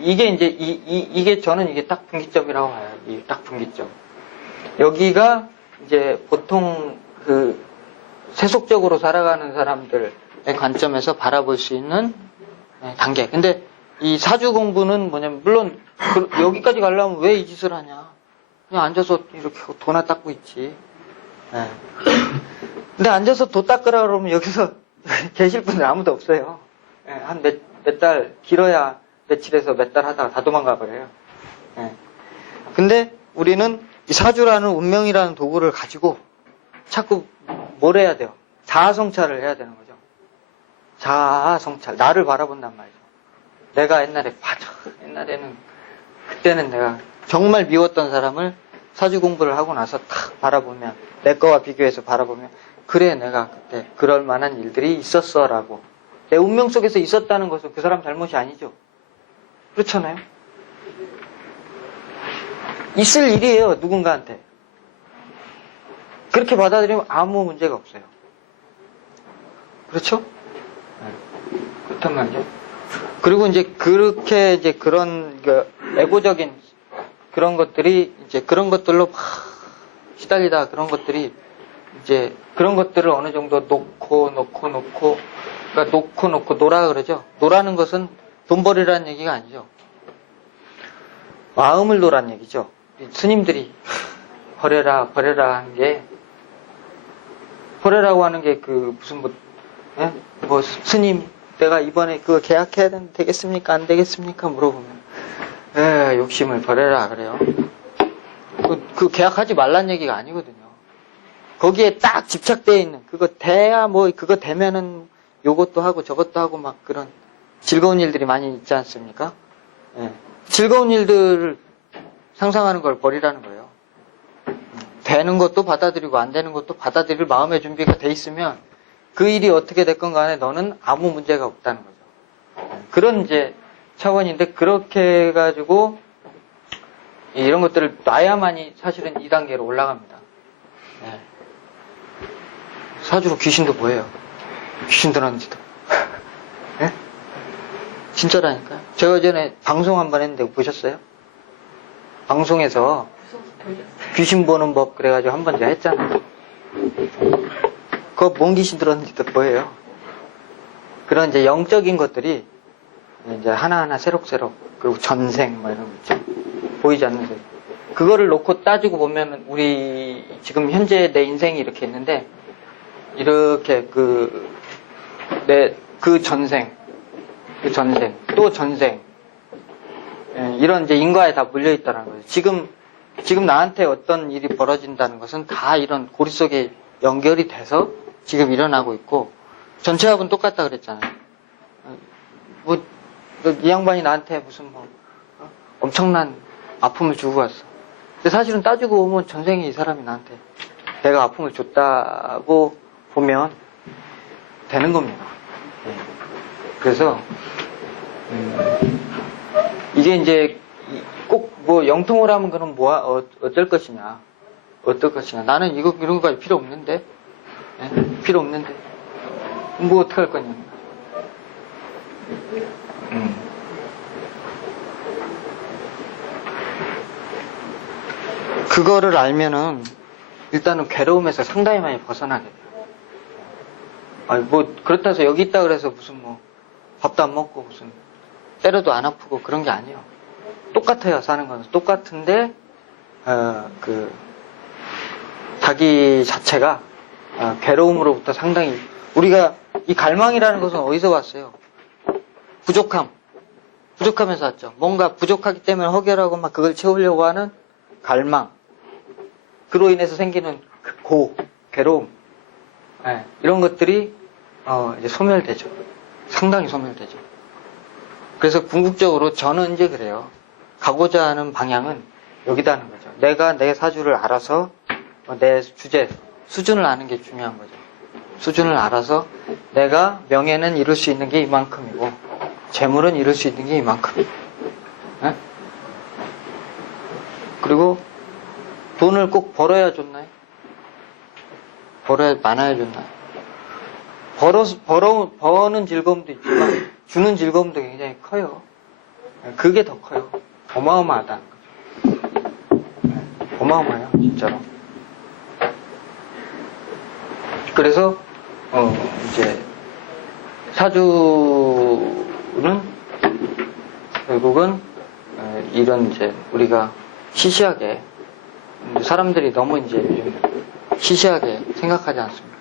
이게 이제 이게 저는 이게 딱 분기점이라고 봐요. 이 딱 분기점. 여기가 이제 보통 그 세속적으로 살아가는 사람들의 관점에서 바라볼 수 있는 단계. 근데 이 사주 공부는 뭐냐면 물론 여기까지 가려면 왜 이 짓을 하냐? 그냥 앉아서 이렇게 도나 닦고 있지. 근데 앉아서 도 닦으라 그러면 여기서 계실 분들 아무도 없어요. 한 몇 달, 길어야 며칠에서 몇 달 하다가 다 도망가 버려요. 근데 우리는 이 사주라는 운명이라는 도구를 가지고 자꾸 뭘 해야 돼요? 자아성찰을 해야 되는 거죠. 자아성찰. 나를 바라본단 말이죠. 내가 옛날에는 그때는 내가 정말 미웠던 사람을 사주 공부를 하고 나서 탁 바라보면 내 거와 비교해서 바라보면 그래 내가 그때 그럴 만한 일들이 있었어 라고 내 운명 속에서 있었다는 것은 그 사람 잘못이 아니죠. 그렇잖아요. 있을 일이에요. 누군가한테. 그렇게 받아들이면 아무 문제가 없어요. 그렇죠? 그렇단 말이죠. 그리고 이제 그렇게 이제 그런 에고적인 그런 것들이 이제 그런 것들로 막 시달리다 그런 것들이 이제 그런 것들을 어느 정도 놓고 그러니까 놓고 놀아 그러죠. 노라는 것은 돈 벌이라는 얘기가 아니죠. 마음을 놓라는 얘기죠. 스님들이 버려라 하는 게 버려라고 하는 게 그 무슨 뭐 스님 내가 이번에 그거 계약해야 되겠습니까? 안 되겠습니까? 물어보면 욕심을 버려라 그래요. 그 계약하지 말란 얘기가 아니거든요. 거기에 딱 집착되어 있는 그거 돼야 뭐 그거 되면은 요것도 하고 저것도 하고 막 그런 즐거운 일들이 많이 있지 않습니까? 예. 즐거운 일들을 상상하는 걸 버리라는 거예요. 되는 것도 받아들이고 안 되는 것도 받아들일 마음의 준비가 돼 있으면 그 일이 어떻게 됐건 간에 너는 아무 문제가 없다는 거죠. 그런 이제 차원인데, 그렇게 해가지고 이런 것들을 놔야만이 사실은 2단계로 올라갑니다. 예. 사주로 귀신도 뭐예요? 귀신 들었는지도. 예? 진짜라니까요. 제가 전에 방송 한번 했는데 보셨어요? 방송에서 귀신 보는 법 그래가지고 한번 제가 했잖아요. 그거 뭔 귀신 들었는지도 뭐예요? 그런 이제 영적인 것들이 이제 하나하나 새록새록, 그리고 전생 뭐 이런 거 있죠. 보이지 않는 소리. 그거를 놓고 따지고 보면 우리 지금 현재 내 인생이 이렇게 있는데, 이렇게 그 전생, 또 전생, 예, 이런 이제 인과에 다 물려있다는 거예요. 지금 나한테 어떤 일이 벌어진다는 것은 다 이런 고리 속에 연결이 돼서 지금 일어나고 있고, 전체합은 똑같다 그랬잖아요. 이 양반이 나한테 무슨 엄청난 아픔을 주고 갔어. 근데 사실은 따지고 보면 전생에 이 사람이 나한테 내가 아픔을 줬다고 보면 되는 겁니다. 예. 그래서 이게 이제 꼭 뭐 영통을 하면 그럼 어떨 것이냐. 나는 이런 거까지 필요 없는데. 예? 필요 없는데. 뭐 어떻게 할 거냐. 그거를 알면은 일단은 괴로움에서 상당히 많이 벗어나게 돼요. 아니 뭐 그렇다 해서 여기 있다 그래서 무슨 뭐 밥도 안 먹고 무슨 때려도 안 아프고 그런 게 아니에요. 똑같아요. 사는 건 똑같은데 그 자기 자체가 괴로움으로부터 상당히, 우리가 이 갈망이라는 것은 어디서 왔어요? 부족함에서 왔죠. 뭔가 부족하기 때문에 허결하고 막 그걸 채우려고 하는 갈망, 그로 인해서 생기는 괴로움, 예, 이런 것들이 이제 소멸되죠. 상당히 소멸되죠. 그래서 궁극적으로 저는 이제 그래요. 가고자 하는 방향은 여기다 하는 거죠. 내가 내 사주를 알아서 내 주제, 수준을 아는 게 중요한 거죠. 수준을 알아서 내가 명예는 이룰 수 있는 게 이만큼이고 재물은 이룰 수 있는 게 이만큼. 예? 그리고 돈을 꼭 벌어야 좋나요? 벌어야 많아야 좋나요? 버는 즐거움도 있지만 주는 즐거움도 굉장히 커요. 그게 더 커요. 어마어마하다는 거죠. 어마어마해요, 진짜로. 그래서 이제 사주는 결국은 이런 이제 우리가 시시하게, 사람들이 너무 이제 요즘 시시하게 생각하지 않습니다.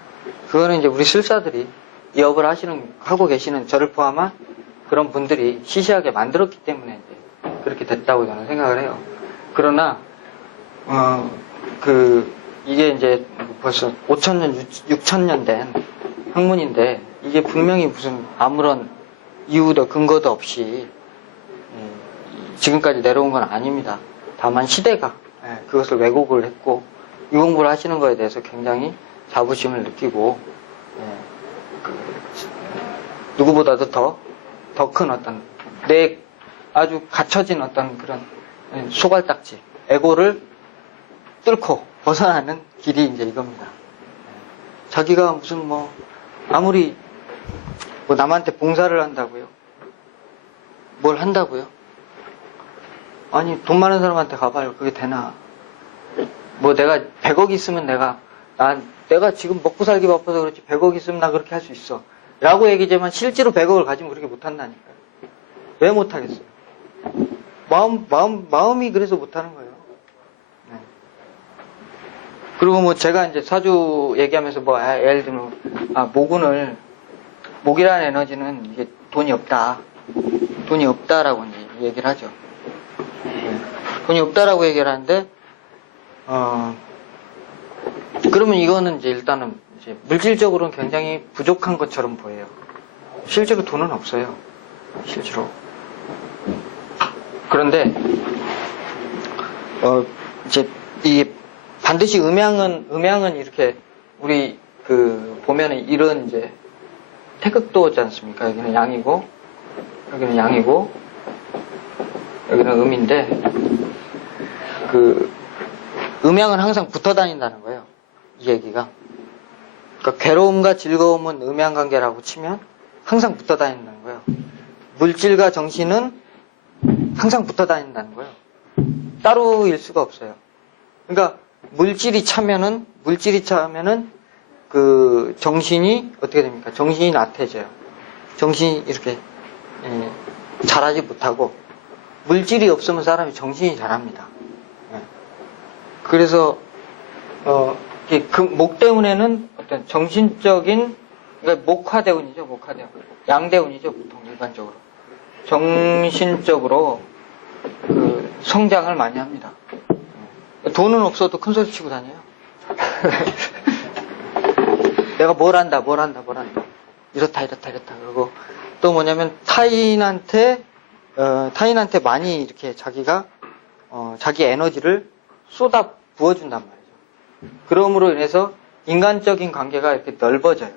그거는 이제 우리 술사들이 이 업을 하고 계시는 저를 포함한 그런 분들이 시시하게 만들었기 때문에 이제 그렇게 됐다고 저는 생각을 해요. 그러나 이게 이제 벌써 5,000년, 6,000년 된 학문인데 이게 분명히 무슨 아무런 이유도 근거도 없이 지금까지 내려온 건 아닙니다. 다만 시대가 그것을 왜곡을 했고, 이 공부를 하시는 거에 대해서 굉장히 자부심을 느끼고, 누구보다도 더 큰 어떤 아주 갖춰진 어떤 그런 소갈딱지, 에고를 뚫고 벗어나는 길이 이제 이겁니다. 자기가 무슨 아무리 남한테 봉사를 한다고요? 뭘 한다고요? 아니, 돈 많은 사람한테 가봐요. 그게 되나? 내가 100억 있으면 내가 지금 먹고 살기 바빠서 그렇지 100억 있으면 나 그렇게 할 수 있어. 라고 얘기지만 실제로 100억을 가지면 그렇게 못한다니까요. 왜 못하겠어요? 마음이 그래서 못하는 거예요. 네. 그리고 제가 이제 사주 얘기하면서 예를 들면, 목이라는 에너지는 이게 돈이 없다라고 이제 얘기를 하죠. 네. 돈이 없다라고 얘기를 하는데, 그러면 이거는 이제 일단은 이제 물질적으로는 굉장히 부족한 것처럼 보여요. 실제로 돈은 없어요. 실제로. 그런데 이제 이 반드시 음양은 이렇게 우리 보면은 이런 이제 태극도지 않습니까? 여기는 양이고 여기는 양이고 여기는 음인데 음양은 항상 붙어 다닌다는 거예요. 이 얘기가. 그러니까 괴로움과 즐거움은 음양 관계라고 치면 항상 붙어 다닌다는 거예요. 물질과 정신은 항상 붙어 다닌다는 거예요. 따로일 수가 없어요. 그러니까 물질이 차면은 정신이 어떻게 됩니까? 정신이 나태해져요. 정신이 이렇게 잘하지 못하고 물질이 없으면 사람이 정신이 잘합니다. 그래서 목 때문에는 어떤 정신적인 그러니까 목화대운이죠. 양대운이죠. 보통 일반적으로 정신적으로 성장을 많이 합니다. 돈은 없어도 큰 소리 치고 다녀요. 내가 뭘 한다. 이렇다. 그리고 또 뭐냐면 타인한테 많이 이렇게 자기가 자기 에너지를 쏟아 부어준단 말이죠. 그러므로 인해서 인간적인 관계가 이렇게 넓어져요.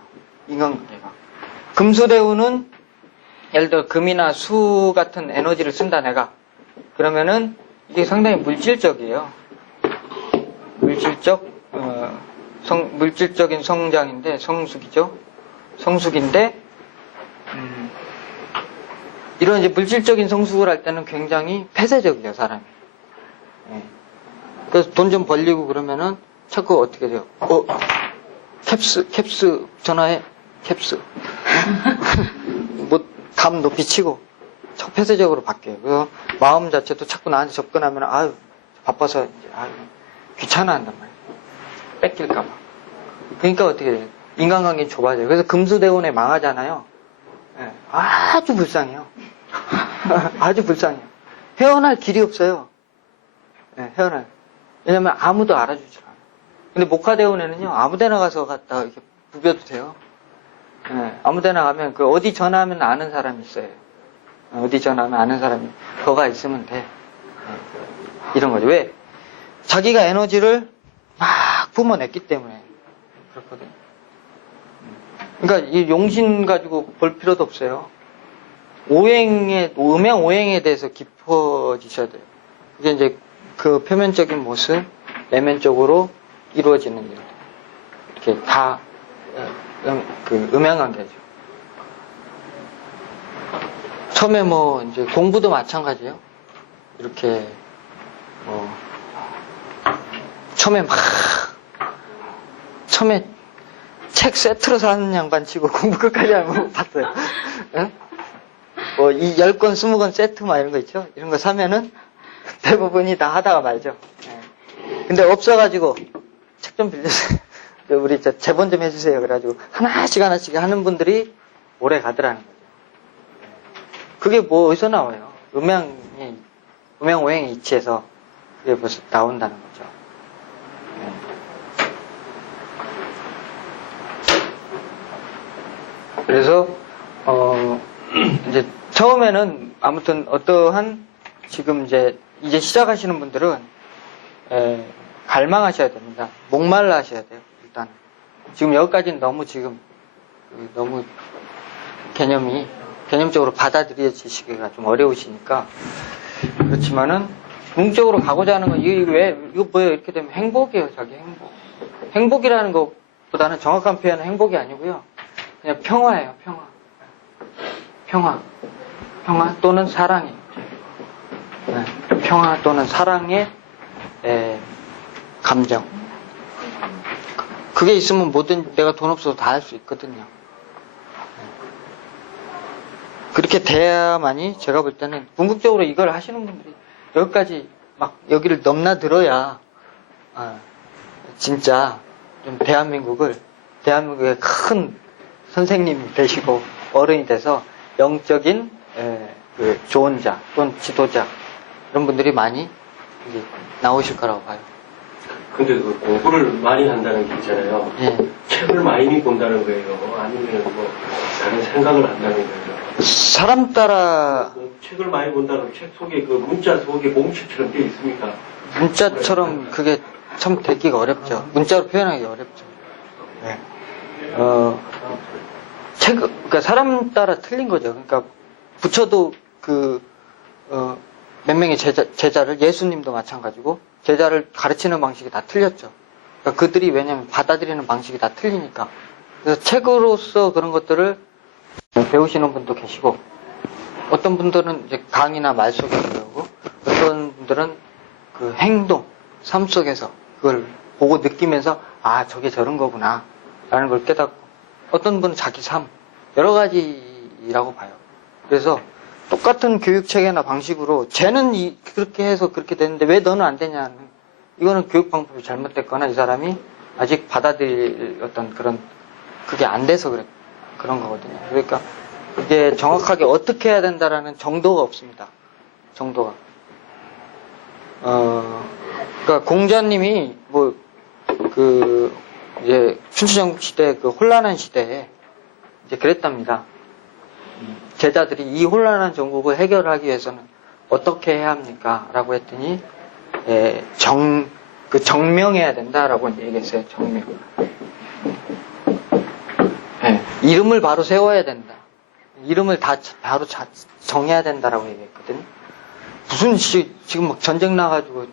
인간관계가. 금수대운은 예를 들어 금이나 수 같은 에너지를 쓴다 내가. 그러면은 이게 상당히 물질적이에요. 물질적인 성장인데 성숙이죠. 성숙인데 이런 이제 물질적인 성숙을 할 때는 굉장히 폐쇄적이에요, 사람이. 그래서 돈 좀 벌리고 그러면은 자꾸 어떻게 돼요? 캡스 전화해. 캡스. 뭐 감 높이 치고 폐쇄적으로 바뀌어요. 그래서 마음 자체도 자꾸 나한테 접근하면 아유 바빠서 이제 귀찮아 한단 말이에요. 뺏길까봐. 그러니까 어떻게 돼요? 인간관계는 좁아져요. 그래서 금수대운에 망하잖아요. 아주 불쌍해요. 아주 불쌍해요. 헤어날 길이 없어요. 헤어날. 왜냐면 아무도 알아주질 않아요. 근데 목화대운에는요, 아무데나 가서 갖다가 이렇게 부벼도 돼요. 아무데나 가면 어디 전화하면 아는 사람이 있어요. 어디 전화하면 아는 사람이 거가 있으면 돼. 이런 거죠. 왜? 자기가 에너지를 막 뿜어냈기 때문에 그렇거든요. 그러니까 이 용신 가지고 볼 필요도 없어요. 음양 오행에 대해서 깊어지셔야 돼요. 이게 이제 그 표면적인 모습, 내면적으로 이루어지는 일. 이렇게 다 음양관계죠. 처음에 뭐 이제 공부도 마찬가지예요. 이렇게 처음에 책 세트로 사는 양반 치고 공부 끝까지 하는 거 봤어요. 이 10권, 20권 세트 막 이런 거 있죠? 이런 거 사면은 대부분이 다 하다가 말죠. 근데 없어가지고 책 좀 빌려주세요. 우리 제본 좀 해주세요. 그래가지고 하나씩 하는 분들이 오래 가더라는 거죠. 그게 뭐 어디서 나와요? 음양 오행이 이치해서 그게 벌써 나온다는 거죠. 그래서 이제 처음에는 아무튼 어떠한 지금 이제 시작하시는 분들은 갈망하셔야 됩니다. 목말라 하셔야 돼요. 일단 지금 여기까지는 너무 개념적으로 받아들여지시기가 좀 어려우시니까 그렇지만은 궁극적으로 가고자 하는 건 이거 뭐예요? 이렇게 되면 행복이에요. 자기 행복. 행복이라는 것보다는 정확한 표현은 행복이 아니고요. 그냥 평화예요. 평화 또는 사랑이에요. 평화 또는 사랑의 감정. 그게 있으면 뭐든 내가 돈 없어도 다 할 수 있거든요. 그렇게 돼야만이 제가 볼 때는 궁극적으로 이걸 하시는 분들이 여기까지 막 여기를 넘나들어야 진짜 좀 대한민국의 큰 선생님 되시고 어른이 돼서 영적인 좋은 자 또는 지도자 이런 분들이 많이 나오실 거라고 봐요. 근데 공부를 많이 한다는 게 있잖아요. 예. 책을 많이 본다는 거예요? 아니면 뭐 다른 생각을 한다는 거예요? 사람 따라 그 책을 많이 본다는 책 속에 그 문자 속에 몸집처럼 되어 있습니까? 문자처럼 그게 참 되기가 어렵죠. 문자로 표현하기 어렵죠. 네. 그러니까 사람 따라 틀린 거죠. 그러니까 부처도 몇 명의 제자를, 예수님도 마찬가지고, 제자를 가르치는 방식이 다 틀렸죠. 그러니까 그들이 왜냐면 받아들이는 방식이 다 틀리니까. 그래서 책으로서 그런 것들을 배우시는 분도 계시고, 어떤 분들은 이제 강의나 말 속에서 배우고, 어떤 분들은 그 행동, 삶 속에서 그걸 보고 느끼면서, 아, 저게 저런 거구나, 라는 걸 깨닫고, 어떤 분은 자기 삶, 여러 가지라고 봐요. 그래서 똑같은 교육 체계나 방식으로 쟤는 그렇게 해서 그렇게 되는데 왜 너는 안 되냐는, 이거는 교육 방법이 잘못됐거나 이 사람이 아직 받아들일 어떤 그게 안 돼서 그런 거거든요. 그러니까 이게 정확하게 어떻게 해야 된다라는 정도가 없습니다. 정도가. 그러니까 공자님이 이제 춘추전국 시대 그 혼란한 시대에 이제 그랬답니다. 제자들이 이 혼란한 전국을 해결하기 위해서는 어떻게 해야 합니까? 라고 했더니, 정명해야 된다라고 얘기했어요. 정명. 이름을 바로 세워야 된다. 이름을 바로 정해야 된다라고 얘기했거든요. 무슨 지금 막 전쟁 나가지고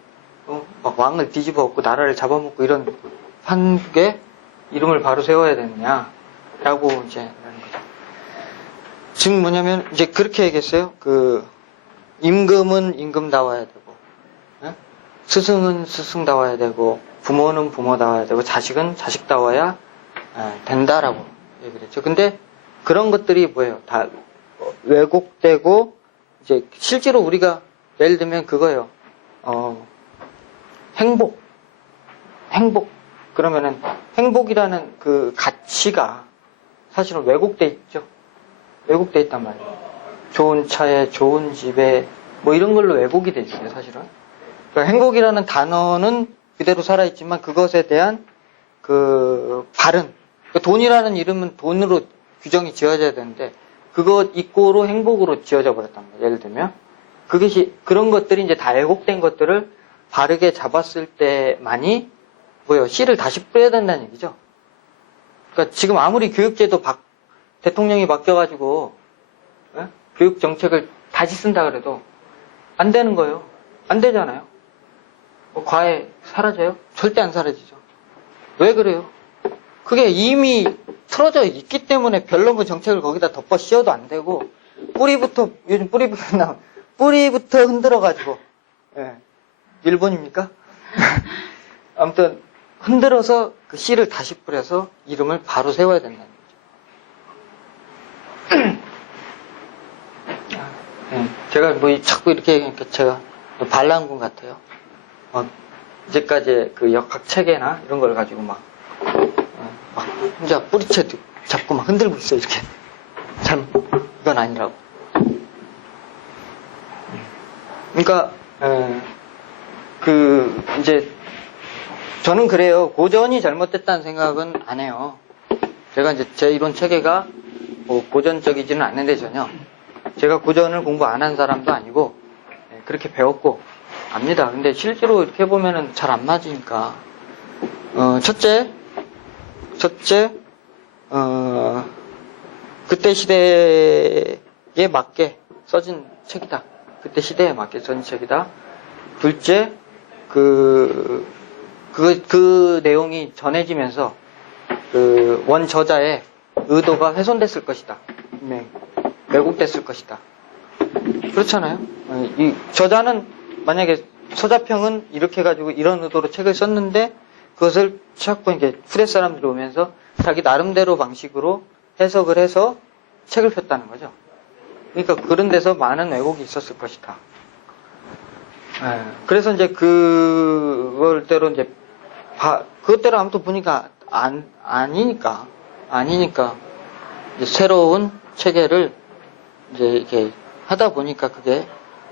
막 왕을 뒤집어 엎고 나라를 잡아먹고 이런 한국에 이름을 바로 세워야 되느냐라고 이제 하는 거죠. 지금 뭐냐면 이제 그렇게 얘기했어요. 임금은 임금다워야 되고, 스승은 스승다워야 되고, 부모는 부모다워야 되고, 자식은 자식다워야 된다라고 얘기를 했죠. 근데 그런 것들이 뭐예요? 다 왜곡되고, 이제 실제로 우리가 예를 들면 그거예요. 행복. 그러면은 행복이라는 그 가치가 사실은 왜곡돼 있죠. 왜곡돼 있단 말이에요. 좋은 차에, 좋은 집에, 뭐 이런 걸로 왜곡이 돼 있어요, 사실은. 그러니까 행복이라는 단어는 그대로 살아있지만 그것에 대한 발음. 그러니까 돈이라는 이름은 돈으로 규정이 지어져야 되는데 그것 이꼬로 행복으로 지어져 버렸단 말이에요. 예를 들면. 그런 것들이 이제 다 왜곡된 것들을 바르게 잡았을 때만이 씨를 다시 뿌려야 된다는 얘기죠. 그러니까 지금 아무리 교육제도 대통령이 바뀌어가지고 교육 정책을 다시 쓴다 그래도 안 되는 거예요. 안 되잖아요. 과외 사라져요? 절대 안 사라지죠. 왜 그래요? 그게 이미 틀어져 있기 때문에 별로문 정책을 거기다 덮어 씌워도 안 되고 요즘 뿌리부터 흔들어가지고 일본입니까? 아무튼 흔들어서 그 씨를 다시 뿌려서 이름을 바로 세워야 된다는 거죠. 제가 자꾸 이렇게 얘기하니까 제가 반란군 같아요. 이제까지 그 역학 체계나 이런 걸 가지고 막 혼자 뿌리채 잡고 막 흔들고 있어요, 이렇게. 참, 이건 아니라고. 그러니까, 이제, 저는 그래요. 고전이 잘못됐다는 생각은 안 해요. 제가 이제 제 이론 체계가 고전적이지는 않는데 전혀. 제가 고전을 공부 안 한 사람도 아니고, 그렇게 배웠고, 압니다. 근데 실제로 이렇게 보면은 잘 안 맞으니까. 첫째, 그때 시대에 맞게 써진 책이다. 그때 시대에 맞게 써진 책이다. 둘째, 그 내용이 전해지면서 원 저자의 의도가 훼손됐을 것이다. 분명히 왜곡됐을 것이다. 그렇잖아요. 이 저자는 만약에 서자평은 이렇게 해가지고 이런 의도로 책을 썼는데 그것을 자꾸 이제 후대 사람들이 오면서 자기 나름대로 방식으로 해석을 해서 책을 폈다는 거죠. 그러니까 그런 데서 많은 왜곡이 있었을 것이다. 그래서 이제 그걸대로 이제 그것대로 아무튼 보니까 아니니까 이제 새로운 체계를 이제 이렇게 하다 보니까 그게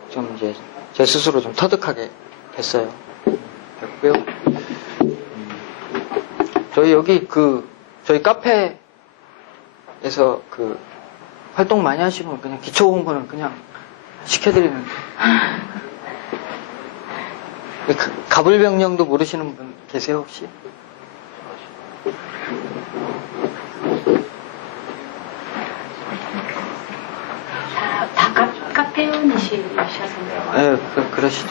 좀 이제 제 스스로 좀 터득하게 됐어요. 됐고요. 저희 여기 저희 카페에서 그 활동 많이 하시면 그냥 기초 공부는 그냥 시켜드리는데. 가불병령도 모르시는 분 계세요, 혹시? 다 카페원이시셔서요. 네, 그러시죠.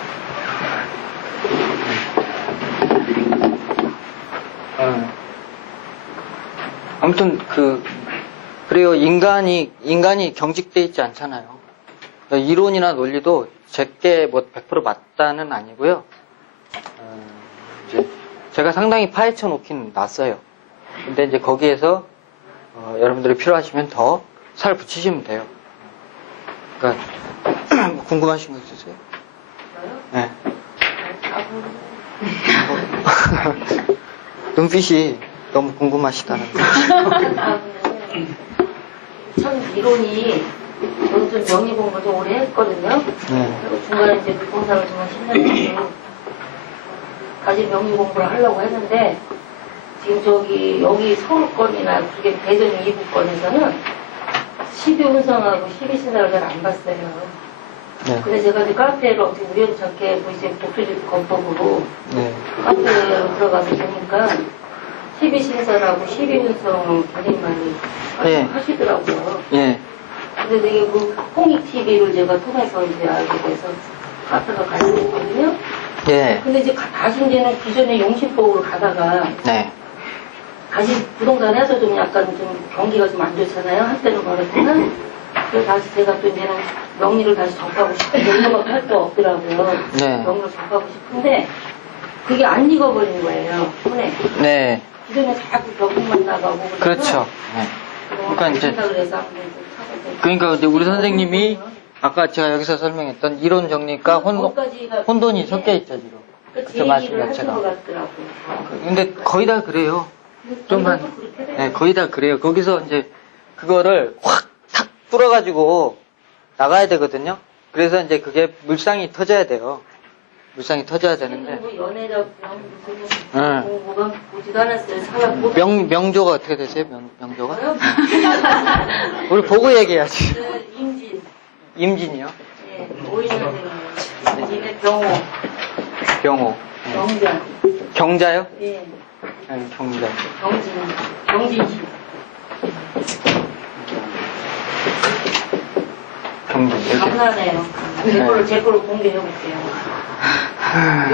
아무튼, 그래요. 인간이 경직돼 있지 않잖아요. 그러니까 이론이나 논리도 제게 뭐 100% 맞다는 아니고요. 이제 제가 상당히 파헤쳐 놓긴 놨어요. 근데 이제 거기에서, 여러분들이 필요하시면 더 살 붙이시면 돼요. 그러니까, 뭐 궁금하신 거 있으세요? 네. 눈빛이 너무 궁금하시다는 참 이론이 저도 좀 명의 공부 좀 오래 했거든요. 네. 그리고 중간에 이제 물공사를 정말 10년 정도 다시 명의 공부를 하려고 했는데 지금 여기 서울권이나 그게 대전 2부권에서는 12운성하고 12신사를 잘 안 봤어요. 네. 근데 제가 이제 카페를 어떻게 우연찮게 뭐 이제 독수리 건법으로 네. 카페에 들어가서 보니까 12신사라고 12운성 굉장히 많이 네. 하시더라고요. 예. 근데 되게 그 홍익TV를 제가 통해서 이제 알게 돼서 카페가 가입했거든요. 예. 근데 이제 다시 이제는 기존의 용신법으로 가다가 네. 다시 부동산에서 좀 약간 좀 경기가 좀 안 좋잖아요. 한때는 그랬지만 그래서 다시 제가 또 이제는 명리를 다시 접하고 싶은데 이거밖에 할 거 없더라고요. 네. 명리를 접하고 싶은데 그게 안 익어버린 거예요. 손에. 네. 기존에 자꾸 벽만 나가고 그래서 그렇죠. 네. 그러니까 이제- 그래서 한번 좀 찾아서 그러니까 이제 우리 선생님이 아까 제가 여기서 설명했던 이론 정리과 혼돈이 섞여 있죠, 지금. 그쵸, 제 맞습니다, 얘기를 제가. 하신 것 같더라고요. 근데 거의 다 그래요. 좀만, 저희도 그렇게 돼요. 네, 거의 다 그래요. 거기서 이제 그거를 확, 탁 뚫어가지고 나가야 되거든요. 그래서 이제 그게 물상이 터져야 돼요. 물상이 터져야 되는데. 뭐 연애라고 무슨 응. 뭐가 보지도 않았어요. 사람 명조가 어떻게 되세요? 명조가? 우리 보고 얘기해야지. 임진. 임진이요? 예, 오이선생님. 임진의 병호. 병호. 네. 경자. 경자요? 예. 네, 경자. 경진씨. 경진. 감사하네요. 제 걸로 공개해볼게요.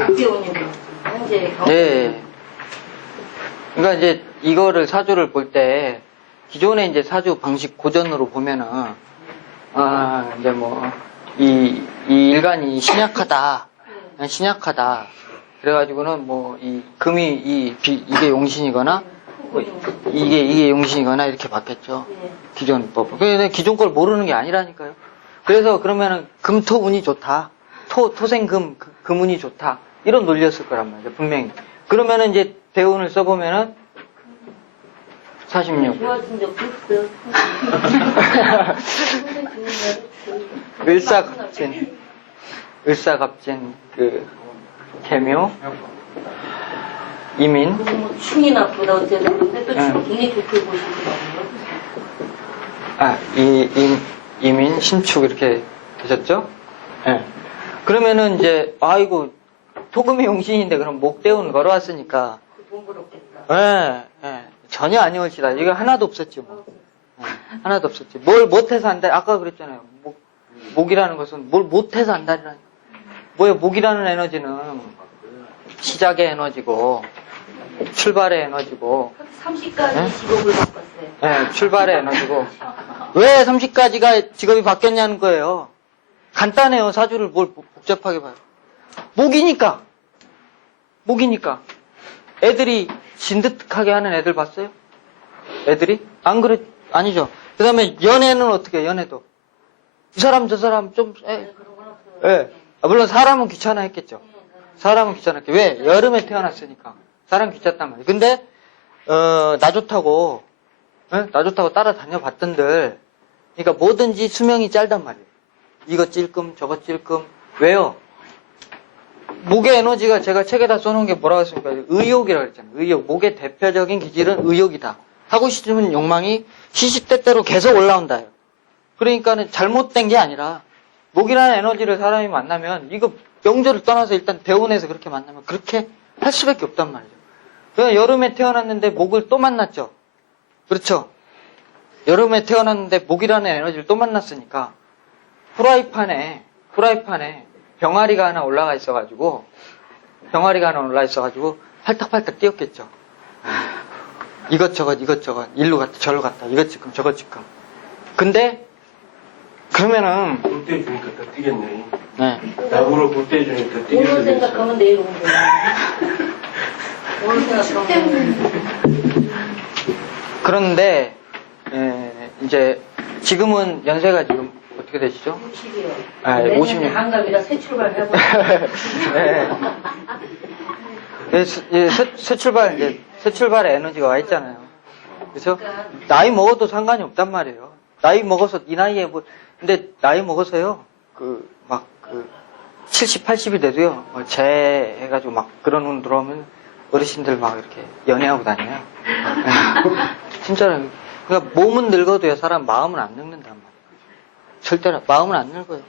6개월이고 현재 경진. 네. 그러니까 이제 이거를 사주를 볼 때 기존의 이제 사주 방식 고전으로 보면은 이제 뭐 이 일간이 신약하다. 신약하다. 그래가지고는 뭐 이 금이 이게 용신이거나 뭐 이게 용신이거나 이렇게 바뀌었죠. 예. 기존 법. 근데 기존 걸 모르는 게 아니라니까요. 그래서 그러면은 금토운이 좋다. 토생금 금운이 좋다. 이런 논리였을 거란 말이죠. 분명히. 그러면은 이제 대운을 써보면은 46. 좋아진 적 없어요. 을사갑진 개묘 이민. 뭐 충이 나쁘다 어쨌든 근데 또 응. 충 굉장히 좋게 보시더라고요. 이민 신축 이렇게 되셨죠? 예. 그러면은 이제 아이고 토금이 용신인데 그럼 목대운 걸어왔으니까 돈 벌었겠다. 예. 전혀 아니올시다. 이거 하나도 없었지 뭐. 하나도 없었지. 뭘 못해서 한다. 아까 그랬잖아요. 목이라는 것은 뭘 못해서 한다리라니. 뭐예요? 목이라는 에너지는 시작의 에너지고 출발의 에너지고 30까지 네? 직업을 바꿨어요. 출발의 에너지고 왜 30까지가 직업이 바뀌었냐는 거예요. 간단해요. 사주를 뭘 복잡하게 봐요. 목이니까. 애들이 진득하게 하는 애들 봤어요? 애들이? 아니죠. 그 다음에 연애는 어떻게 해요? 연애도. 이 사람 저 사람 좀, 그런 건 없어요. 물론 사람은 귀찮아 했겠죠. 사람은 귀찮았게. 왜? 여름에 태어났으니까. 사람 귀찮단 말이에요. 근데, 나 좋다고 따라다녀 봤던들, 그러니까 뭐든지 수명이 짧단 말이에요. 이거 찔끔, 저거 찔끔. 왜요? 목의 에너지가 제가 책에다 써놓은 게 뭐라고 했습니까? 의욕이라고 했잖아요. 의욕. 목의 대표적인 기질은 의욕이다. 하고 싶은 욕망이 시시때때로 계속 올라온다. 그러니까는 잘못된 게 아니라 목이라는 에너지를 사람이 만나면 이거 명절을 떠나서 일단 대운에서 그렇게 만나면 그렇게 할 수밖에 없단 말이죠. 그냥 여름에 태어났는데 목을 또 만났죠. 그렇죠? 여름에 태어났는데 목이라는 에너지를 또 만났으니까 프라이팬에 병아리가 하나 올라가 있어가지고 팔딱팔딱 뛰었겠죠. 이것저것 일로 갔다 저로 갔다 이것 지금 저것 지금. 근데 그러면은 볼때 주니까 더 뛰겠네. 네. 나무로 볼때 주니까 오늘 뛰겠네. 생각하면 내일 오는 거야. 오늘 생각하면. 그런데 이제 지금은 연세가 지금 어떻게 되시죠? 60이요. 아, 내년에 50년. 한갑이라 새 출발해보자. 네. 새 출발의 에너지가 와 있잖아요. 그렇죠? 나이 먹어도 상관이 없단 말이에요. 나이 먹어서 이 나이에 근데 나이 먹어서요. 70, 80이 돼도요. 재 해가지고 막 그런 운 들어오면 어르신들 막 이렇게 연애하고 다녀요. 진짜로. 그러니까 몸은 늙어도요. 사람 마음은 안 늙는단 말이에요. 절대로 마음은 안 늙어요.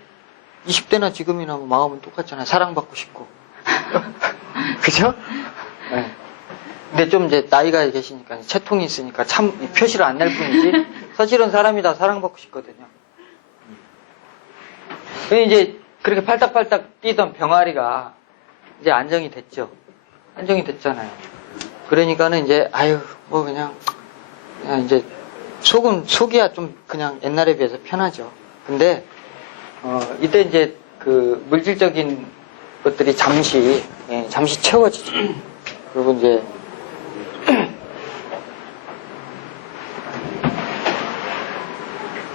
20대나 지금이나 마음은 똑같잖아요. 사랑받고 싶고. 그죠? 네. 근데 좀 이제 나이가 계시니까 채통이 있으니까 참 표시를 안 낼 뿐이지 사실은 사람이 다 사랑받고 싶거든요. 이제 그렇게 팔딱팔딱 뛰던 병아리가 이제 안정이 됐죠. 안정이 됐잖아요. 그러니까는 이제 그냥 이제 속이야 좀 그냥 옛날에 비해서 편하죠. 근데 이때 이제 그 물질적인 것들이 잠시 채워지죠. 그리고 이제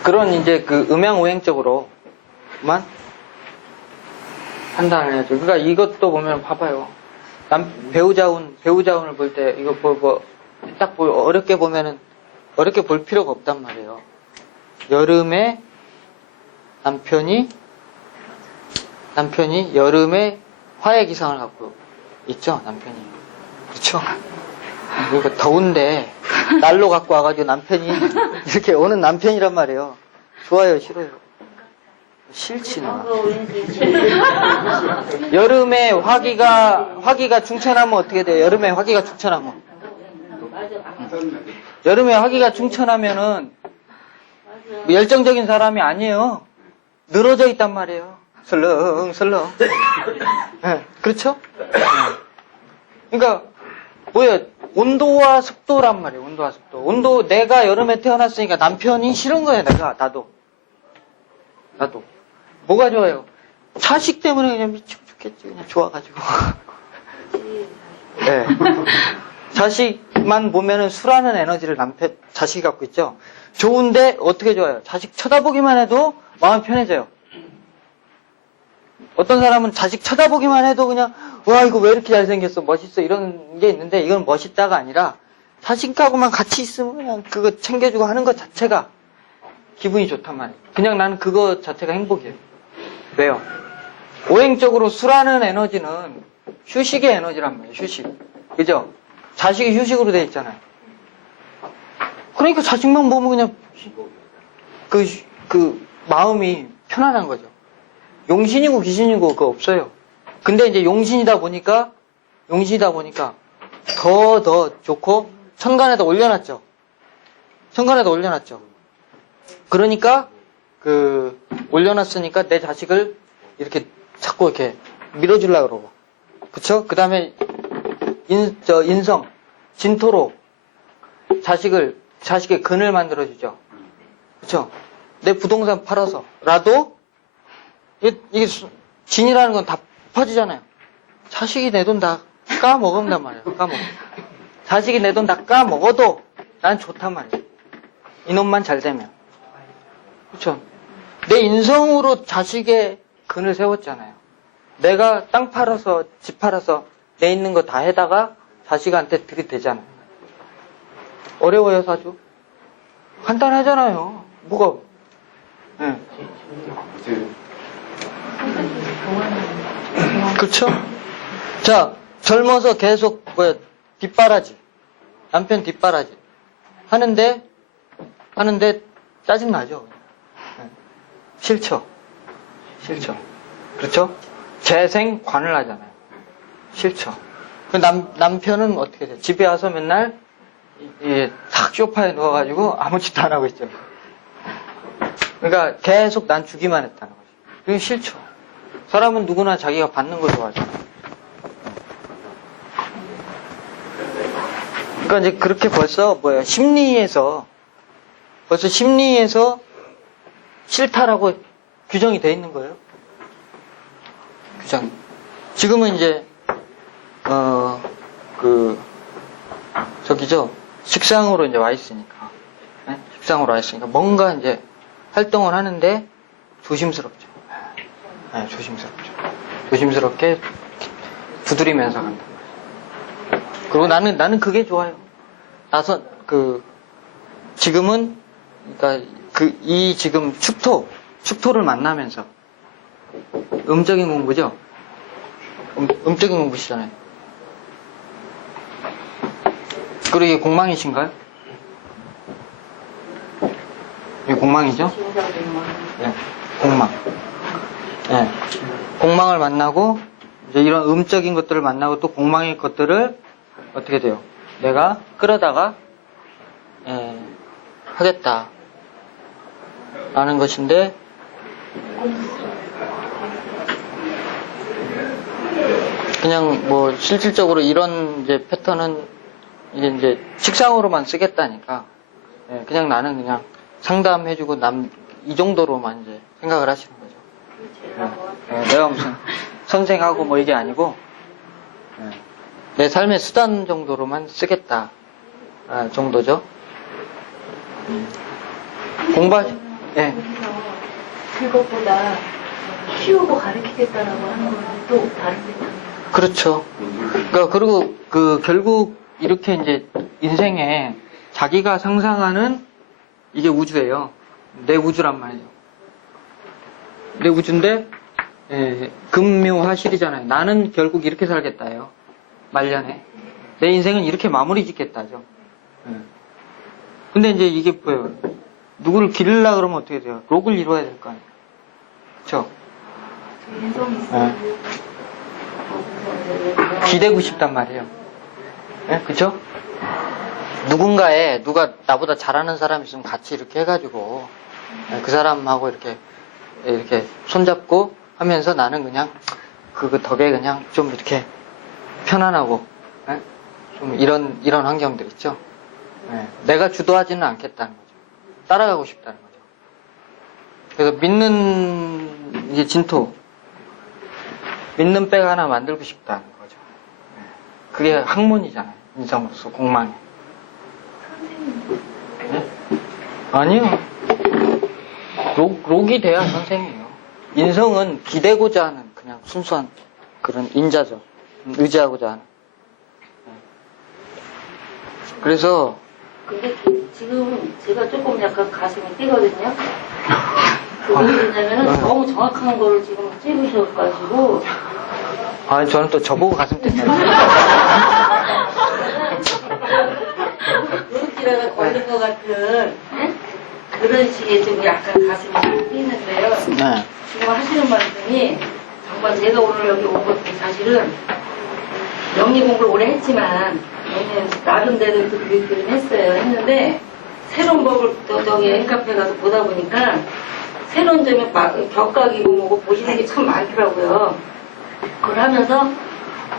그런 이제 그 음양오행적으로만 판단을 해야죠. 그러니까 이것도 보면 봐봐요. 배우자운을 볼 때 이거 딱 어렵게 보면은 어렵게 볼 필요가 없단 말이에요. 여름에 남편이 여름에 화해 기상을 갖고 있죠, 남편이. 그렇죠? 그러니까 더운데 난로 갖고 와가지고 남편이 이렇게 오는 남편이란 말이에요. 좋아요, 싫어요? 싫지나. 여름에 화기가 충천하면 어떻게 돼요? 여름에 화기가 충천하면. 여름에 화기가 충천하면은 열정적인 사람이 아니에요. 늘어져 있단 말이에요. 설렁설렁. 네, 그렇죠? 그러니까 뭐예요? 온도와 습도란 말이에요. 온도와 습도. 내가 여름에 태어났으니까 남편이 싫은 거예요. 나도. 뭐가 좋아요? 자식 때문에 그냥 미치고 죽겠지. 그냥 좋아가지고. 네. 자식만 보면은 수라는 에너지를 자식이 갖고 있죠. 좋은데 어떻게 좋아요? 자식 쳐다보기만 해도 마음 편해져요. 어떤 사람은 자식 쳐다보기만 해도 그냥 와 이거 왜 이렇게 잘생겼어 멋있어 이런 게 있는데 이건 멋있다가 아니라 자식하고만 같이 있으면 그냥 그거 챙겨주고 하는 것 자체가 기분이 좋단 말이에요. 그냥 나는 그거 자체가 행복이에요. 왜요? 오행적으로 수라는 에너지는 휴식의 에너지란 말이에요. 휴식. 그죠? 자식이 휴식으로 돼 있잖아요. 그러니까 자식만 보면 그냥 그 마음이 편안한 거죠. 용신이고 귀신이고 그거 없어요. 근데 이제 용신이다 보니까 더 좋고 천간에다 올려놨죠. 그러니까 올려놨으니까 내 자식을 이렇게 자꾸 이렇게 밀어주려고 그러고. 그쵸? 그 다음에 인성, 진토로 자식의 근을 만들어주죠. 그쵸? 내 부동산 팔아서라도 이게 진이라는 건 다 퍼지잖아요. 자식이 내 돈 다 까먹은단 말이에요. 자식이 내 돈 다 까먹어도 난 좋단 말이에요. 이놈만 잘 되면. 그쵸? 내 인성으로 자식의 근을 세웠잖아요. 내가 땅 팔아서 집 팔아서 내 있는 거 다 해다가 자식한테 들이대잖아요. 어려워요, 사주? 간단하잖아요. 뭐가? 네. 그렇죠? 자, 젊어서 계속 뒷바라지. 남편 뒷바라지. 하는데 짜증나죠. 예. 싫죠. 그렇죠? 재생관을 하잖아요. 싫죠. 그 남편은 어떻게 돼요? 집에 와서 맨날 탁 소파에 누워가지고 아무 짓도 안 하고 있죠. 그러니까 계속 난 주기만 했다는 거죠. 그게 싫죠. 사람은 누구나 자기가 받는 걸 좋아하잖아요. 그러니까 이제 그렇게 벌써 심리에서 싫다라고 규정이 돼 있는 거예요. 규정. 지금은 이제 저기죠. 식상으로 이제 와 있으니까. 네? 식상으로 와 있으니까 뭔가 이제 활동을 하는데 조심스럽죠. 네, 조심스럽게 두드리면서 간다. 그리고 나는 그게 좋아요. 지금은, 그러니까 이 지금 축토를 만나면서 음적인 공부죠? 음적인 공부시잖아요. 그리고 이게 공망이신가요? 이게 공망이죠? 네, 공망. 네. 공망을 만나고, 이제 이런 음적인 것들을 만나고 또 공망의 것들을 어떻게 돼요? 내가 끌어다가, 하겠다. 라는 것인데, 그냥 실질적으로 이런 이제 패턴은 이제 식상으로만 쓰겠다니까, 그냥 나는 그냥 상담해주고 이 정도로만 이제 생각을 하시는 거죠. 내가 무슨 선생하고 이게 아니고, 내 삶의 수단 정도로만 쓰겠다. 정도죠. 예. 그것보다 키우고 가르치겠다라고 하는 건 또 다른 생각. 그렇죠. 그리고 결국 이렇게 이제 인생에 자기가 상상하는 이게 우주예요. 내 우주란 말이에요. 내 우주인데, 금묘화실이잖아요. 나는 결국 이렇게 살겠다예요. 말년에. 내 인생은 이렇게 마무리 짓겠다죠. 근데 이제 이게 뭐예요? 누구를 기르려고 그러면 어떻게 돼요? 록을 이루어야 될 거 아니에요. 그쵸? 기대고 싶단 말이에요. 그쵸? 누가 나보다 잘하는 사람이 있으면 같이 이렇게 해가지고, 그 사람하고 이렇게 손잡고 하면서 나는 그냥, 그 덕에 그냥 좀 이렇게 편안하고, 좀 이런 환경들 있죠? 내가 주도하지는 않겠다는 거죠. 따라가고 싶다는 거죠. 그래서 믿는, 이게 진토, 믿는 백 하나 만들고 싶다는 거죠. 그게 학문이잖아요. 인성으로서, 공망이. 아니요. 록이 돼야 선생이에요. 인성은 기대고자 하는 그냥 순수한 그런 인자죠. 의지하고자 하는. 그래서 근데 지금 제가 조금 약간 가슴이 뛰거든요. 왜 그러냐면은 너무 정확한 거를 지금 찍으셔가지고. 아니, 저는 또 저보고 가슴 뛴다요. 노릇지라가 걸린 것 같은 그런 식의 좀 약간 가슴이 뛰는데요. 네. 지금 하시는 말씀이 정말 제가 오늘 여기 온 것도 사실은 명리 공부를 오래 했지만 나름대로 그 교육들을 했는데 새로운 법을 또 저기 엠카페 가서 보다 보니까 새로운 점에 격각이고 뭐고 보시는 게 참 많더라고요. 그걸 하면서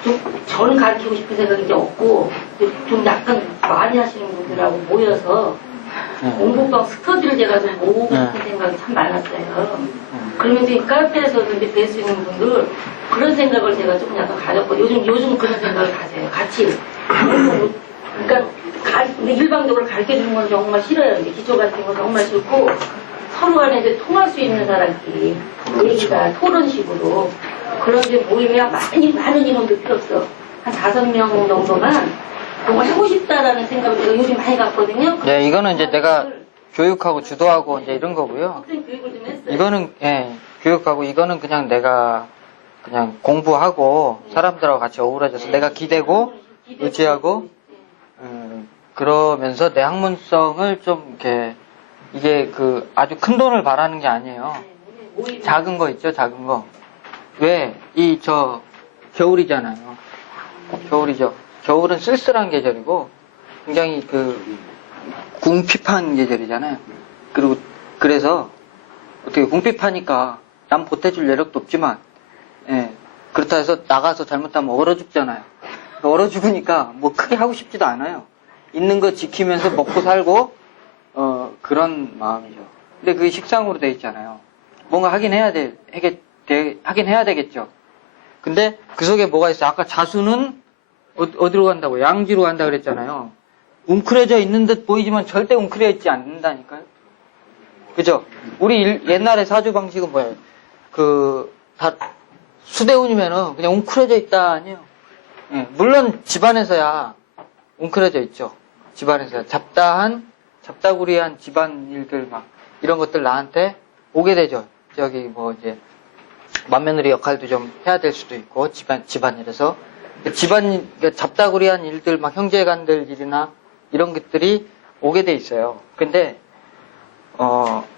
좀 저는 가르치고 싶은 생각이 이제 없고 좀 약간 많이 하시는 분들하고 모여서 공부방 스터디를 제가 좀 모으고 싶은 생각이 참 많았어요. 그러면서 이 카페에서도 이제 뵐 수 있는 분들 그런 생각을 제가 조금 약간 가졌고 요즘 그런 생각을 가져요. 같이. 그러니까 근데 일방적으로 가르쳐 주는 건 정말 싫어요. 이제 기초 같은 건 정말 싫고 서로 간에 이제 통할 수 있는 사람끼리 얘기가 토론식으로 그런 데 모이면 많은 인원들 필요 없어. 한 5명 정도만 뭔가 하고 싶다라는 생각을 제가 요즘 많이 갖거든요. 네, 이거는 이제 내가 교육하고 주도하고 이제 이런 거고요. 교육을 좀 했어요. 이거는 교육하고 이거는 그냥 내가 그냥 공부하고 사람들하고 같이 어우러져서 내가 기대고 의지하고 그러면서 내 학문성을 좀 이렇게 이게 그 아주 큰 돈을 바라는 게 아니에요. 오히려 작은 거 있죠, 작은 거. 왜? 겨울이잖아요. 겨울이죠. 겨울은 쓸쓸한 계절이고, 굉장히 궁핍한 계절이잖아요. 그래서, 어떻게 궁핍하니까, 남 보태줄 여력도 없지만, 예, 그렇다 해서 나가서 잘못하면 얼어 죽잖아요. 얼어 죽으니까 뭐 크게 하고 싶지도 않아요. 있는 거 지키면서 먹고 살고, 그런 마음이죠. 근데 그게 식상으로 돼 있잖아요. 뭔가 하긴 해야 되겠죠. 근데 그 속에 뭐가 있어? 아까 자수는 어디로 간다고? 양지로 간다 그랬잖아요. 웅크려져 있는 듯 보이지만 절대 웅크려 있지 않는다니까요. 그죠? 우리 옛날에 사주 방식은 뭐예요? 수대운이면은 그냥 웅크려져 있다 아니에요. 예, 물론 집안에서야 웅크려져 있죠. 집안에서야 잡다구리한 집안 일들 막 이런 것들 나한테 오게 되죠. 맏며느리 역할도 좀 해야 될 수도 있고, 집안일에서. 잡다구리한 일들, 막 형제간들 일이나 이런 것들이 오게 돼 있어요. 근데,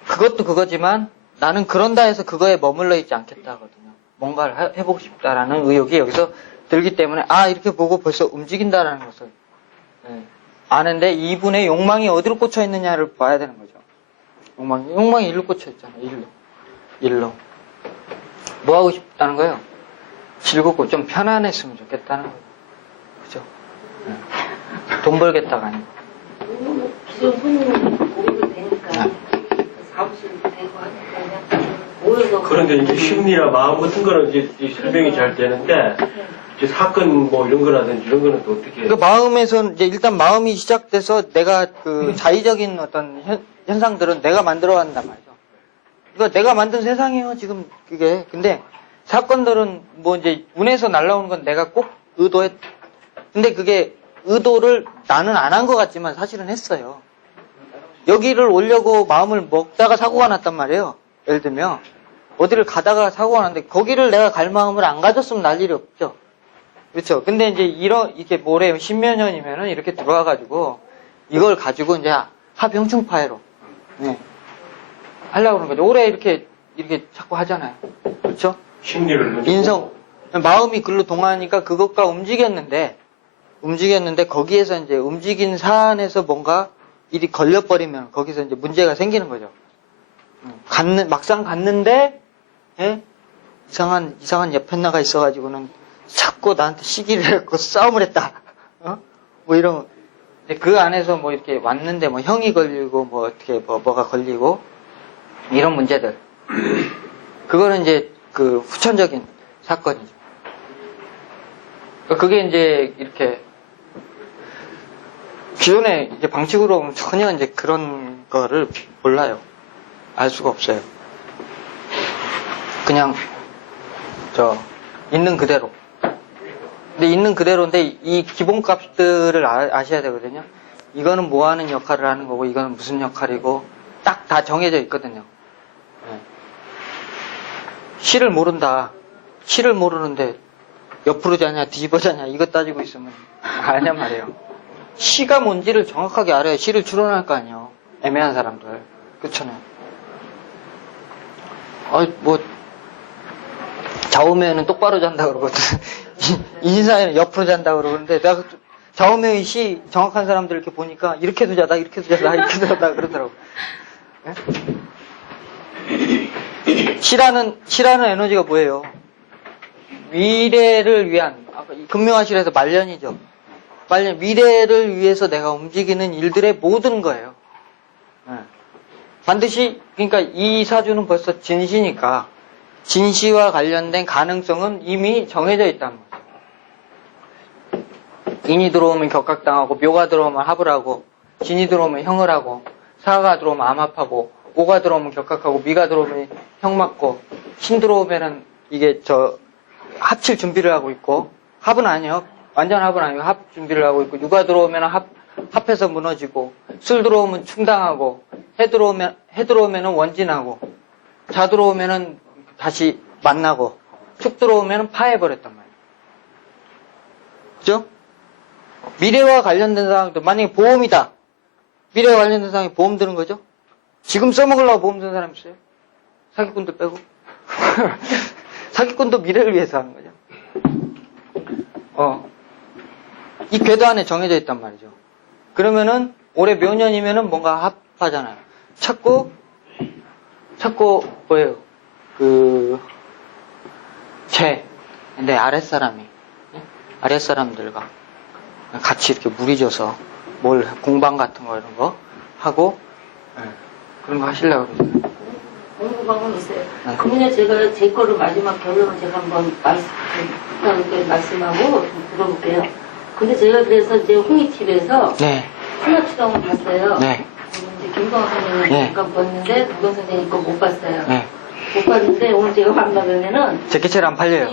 그것도 그거지만 나는 그런다 해서 그거에 머물러 있지 않겠다 하거든요. 뭔가를 해보고 싶다라는 의욕이 여기서 들기 때문에, 이렇게 보고 벌써 움직인다라는 것을 아는데 이분의 욕망이 어디로 꽂혀 있느냐를 봐야 되는 거죠. 욕망이 일로 꽂혀 있잖아요. 일로. 뭐 하고 싶다는 거예요? 즐겁고 좀 편안했으면 좋겠다는 거예요. 그죠? 돈 벌겠다가 아니고. 기존 손님은 모이도 되니까 사무실도 되고 하니까 그냥 모여서. 그런데 이제 심리나 마음 같은 거는 이제 설명이 잘 되는데, 이제 사건 뭐 이런 거라든지 이런 거는 또 어떻게. 그 마음에선 이제 일단 마음이 시작돼서 내가 자의적인 어떤 현상들은 내가 만들어 간단 말이죠. 그러니까 내가 만든 세상이에요, 지금 그게. 근데 사건들은 뭐 이제 운에서 날라오는 건 내가 꼭 근데 그게 의도를 나는 안 한 것 같지만 사실은 했어요. 여기를 오려고 마음을 먹다가 사고가 났단 말이에요. 예를 들면 어디를 가다가 사고가 났는데 거기를 내가 갈 마음을 안 가졌으면 날 일이 없죠. 그렇죠. 근데 이제 이게 모레 십몇 년이면은 이렇게 들어와가지고 이걸 가지고 이제 합영충파회로 하려고 그러는 거죠. 올해 이렇게 자꾸 하잖아요. 그렇죠? 심리를 인성, 마음이 글로 동하니까 그것과 움직였는데 거기에서 이제 움직인 사안에서 뭔가 일이 걸려버리면 거기서 이제 문제가 생기는 거죠. 막상 갔는데, 이상한 옆편나가 있어가지고는 자꾸 나한테 시기를 했고 싸움을 했다. 뭐 이런, 그 안에서 뭐 이렇게 왔는데 뭐 형이 걸리고 뭐 어떻게 뭐가 걸리고 이런 문제들. 그거는 이제 그 후천적인 사건이죠. 그게 이제 이렇게 기존의 이제 방식으로 보면 전혀 이제 그런 거를 몰라요. 알 수가 없어요. 그냥 있는 그대로. 근데 있는 그대로인데 이 기본값들을 아셔야 되거든요. 이거는 뭐 하는 역할을 하는 거고 이거는 무슨 역할이고 딱 다 정해져 있거든요. 시를 모른다. 시를 모르는데 옆으로 자냐 뒤집어 자냐 이거 따지고 있으면 아냐 말이에요. 시가 뭔지를 정확하게 알아야 시를 추론할 거 아니에요. 애매한 사람들. 그렇잖아요. 좌우명은 똑바로 잔다 그러거든. 이진사에는 옆으로 잔다 그러는데 내가 좌우명이 시 정확한 사람들 이렇게 보니까 이렇게도 자다 이렇게도 자다 그러더라고. 시라는 에너지가 뭐예요? 미래를 위한, 금명화실에서 말년이죠. 미래를 위해서 내가 움직이는 일들의 모든 거예요. 반드시, 그러니까 이 사주는 벌써 진시니까, 진시와 관련된 가능성은 이미 정해져 있단 말이에요. 인이 들어오면 격각당하고, 묘가 들어오면 합을 하고, 진이 들어오면 형을 하고, 사가 들어오면 암합하고, 오가 들어오면 격각하고, 미가 들어오면 형 맞고, 신 들어오면은 이게 합칠 준비를 하고 있고, 합은 아니에요. 완전 합은 아니고 합 준비를 하고 있고, 유가 들어오면 합해서 무너지고, 술 들어오면 충당하고, 해 들어오면은 원진하고, 자 들어오면은 다시 만나고, 축 들어오면은 파해버렸단 말이에요. 그죠? 미래와 관련된 사항도 만약에 보험이다. 미래와 관련된 사항에 보험 드는 거죠? 지금 써먹으려고 보험 드는 사람 있어요? 사기꾼들 빼고. 사기꾼도 미래를 위해서 하는 거죠. 이 궤도 안에 정해져 있단 말이죠. 그러면은 올해 묘년이면은 뭔가 합하잖아요. 찾고 뭐예요? 내 아랫사람들과 같이 이렇게 무리져서 뭘 공방 같은 거 이런 거 하고 그런 거 하시려고 그러잖아요. 공부방은 있어요. 네. 그러면 제가 제 거를 마지막 결론을 제가 한번 말씀하고 좀 들어볼게요. 근데 제가 그래서 이제 홍익TV에서 네. 하나추정을 봤어요. 네. 이제 김광 선생님 네. 잠깐 봤는데 도경 선생님 거 못 봤어요. 네. 못 봤는데 오늘 제가 만나면은 제끼체를 안 팔려요.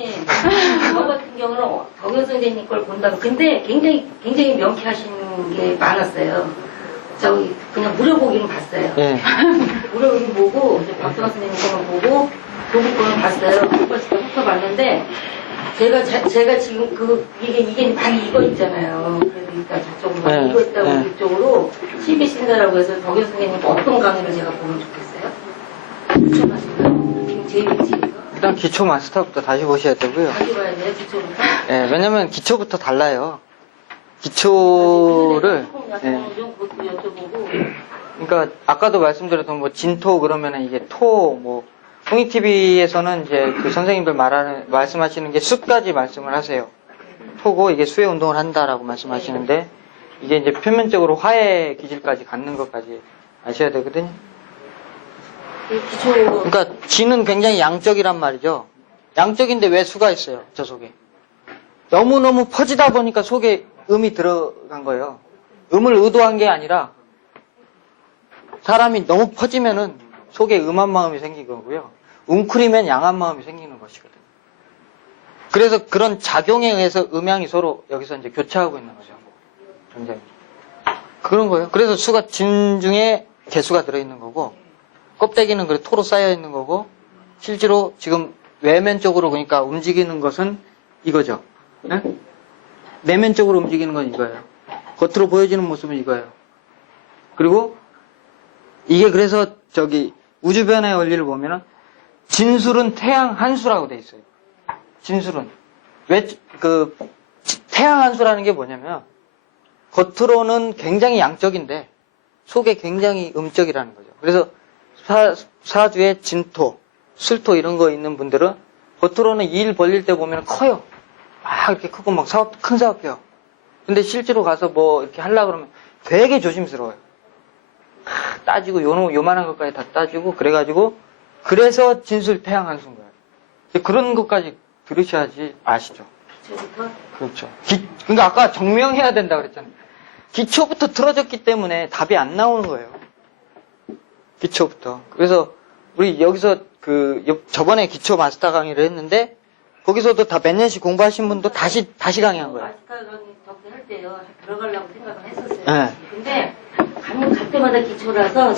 저 같은 경우는 도경 선생님 걸 본다고. 근데 굉장히 명쾌하신 게 많았어요. 저기 그냥 무료보기는 봤어요. 네. 무료보기 보고 이제 박수가 선생님 거는 보고 교국 거는 봤어요. 그걸 진짜 훑어봤는데 제가 지금 이게 많이 이거 있잖아요. 그러니까 저쪽으로 네, 이거 있다고 네. 이쪽으로 CB 신사라고 해서 덕현 선생님 어떤 강의를 제가 보면 좋겠어요? 추천하실까요? 제일지 일단 기초 마스터부터 다시 보셔야 되고요. 다시 봐야 돼요, 기초부터. 네, 왜냐면 기초부터 달라요. 기초를 그것도 여쭤보고. 그러니까 아까도 말씀드렸던 뭐 진토 그러면은 이게 뭐 홍익TV에서는 이제 그 선생님들 말씀하시는 게 숲까지 말씀을 하세요. 토고 이게 수혜 운동을 한다라고 말씀하시는데 이게 이제 표면적으로 화해 기질까지 갖는 것까지 아셔야 되거든요. 기초. 그러니까 지는 굉장히 양적이란 말이죠. 양적인데 왜 수가 있어요? 저 속에. 너무너무 퍼지다 보니까 속에 음이 들어간 거예요. 음을 의도한 게 아니라 사람이 너무 퍼지면은 속에 음한 마음이 생긴 거고요. 웅크리면 양한 마음이 생기는 것이거든요. 그래서 그런 작용에 의해서 음양이 서로 여기서 이제 교차하고 있는 거죠. 굉장히. 그런 거예요. 그래서 수가 진 중에 개수가 들어있는 거고, 껍데기는 그래 토로 쌓여 있는 거고, 실제로 지금 외면적으로 그러니까 움직이는 것은 이거죠. 네? 내면적으로 움직이는 건 이거예요. 겉으로 보여지는 모습은 이거예요. 그리고 이게 그래서 우주변의 원리를 보면은 진술은 태양 한수라고 돼 있어요. 진술은. 태양 한수라는 게 뭐냐면 겉으로는 굉장히 양적인데 속에 굉장히 음적이라는 거죠. 그래서 사주에 진토, 술토 이런 거 있는 분들은 겉으로는 일 벌릴 때 보면 커요. 막 이렇게 크고 막 큰 사업해요. 근데 실제로 가서 뭐 이렇게 하려고 그러면 되게 조심스러워요. 따지고 요만한 것까지 다 따지고 그래서 진술 태양 한수인 거예요. 그런 것까지 들으셔야지 아시죠. 기초부터? 그렇죠. 그러니까 아까 정명해야 된다 그랬잖아요. 기초부터 틀어졌기 때문에 답이 안 나오는 거예요. 기초부터. 그래서 우리 여기서 저번에 기초 마스터 강의를 했는데 거기서도 다 몇 년씩 공부하신 분도 다시 강의한 거예요. 마스터 강의 덕분에 할 때요. 들어가려고 생각은 했었어요. 네. 근데 갈 때마다 기초라서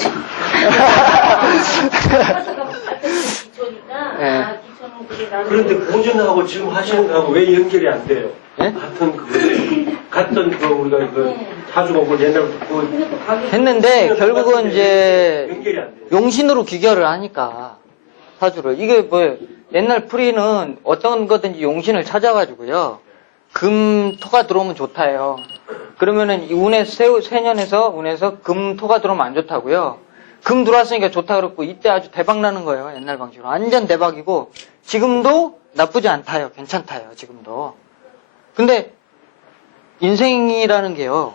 기초니까 네. 기초는 그게 나는 그런데 고전하고 지금 하시는 거하고 왜 연결이 안 돼요? 네? 같은 우리가 사주 공부 옛날부터 근데 또 가게 했는데 결국은 이제 연결이 안 돼요. 용신으로 귀결을 하니까 사주를 이게 뭐 옛날 풀이는 어떤 거든지 용신을 찾아가지고요 금토가 들어오면 좋다요. 그러면은 이 운의 세년에서 운에서 금토가 들어오면 안 좋다고요. 금 들어왔으니까 좋다 그랬고 이때 아주 대박 나는 거예요. 옛날 방식으로 완전 대박이고 지금도 나쁘지 않다요. 괜찮다요. 지금도. 근데 인생이라는 게요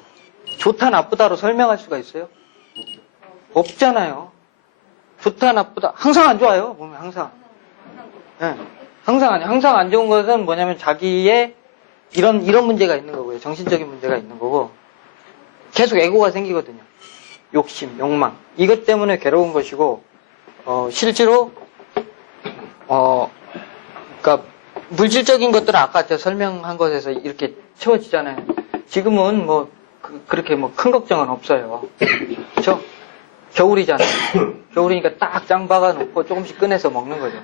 좋다 나쁘다로 설명할 수가 있어요? 없잖아요. 좋다 나쁘다 항상 안 좋아요. 보면 항상. 네. 항상 안 좋은 것은 뭐냐면 자기의 이런 문제가 있는 거고요. 정신적인 문제가 있는 거고 계속 에고가 생기거든요. 욕심, 욕망 이것 때문에 괴로운 것이고 실제로 그러니까 물질적인 것들은 아까 제가 설명한 것에서 이렇게 채워지잖아요. 지금은 뭐 그렇게 뭐 큰 걱정은 없어요. 그렇죠? 겨울이잖아요. 겨울이니까 딱 짱 박아놓고 조금씩 꺼내서 먹는 거죠.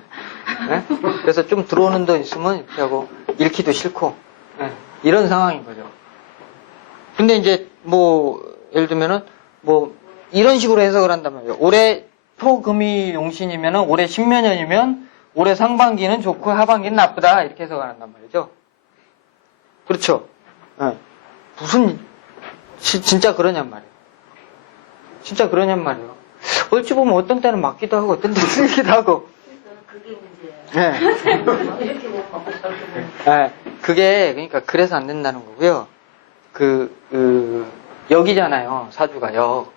네? 그래서 좀 들어오는 돈 있으면 이렇게 하고 잃기도 싫고 네. 이런 상황인 거죠. 근데 이제 뭐 예를 들면은 뭐 이런 식으로 해석을 한단 말이에요. 올해 토금이 용신이면은 올해 신묘년이면 올해 상반기는 좋고 하반기는 나쁘다 이렇게 해석을 한단 말이죠. 그렇죠? 예. 무슨 진짜 그러냔 말이에요. 진짜 그러냔 말이에요. 어찌 보면 어떤 때는 맞기도 하고 어떤 때는 틀리기도 하고. 그게 문제예요. 예. 이렇게 보면 맞고 저렇게 보면. 예. 그게 그러니까 그래서 안 된다는 거고요. 역이잖아요. 사주가 역.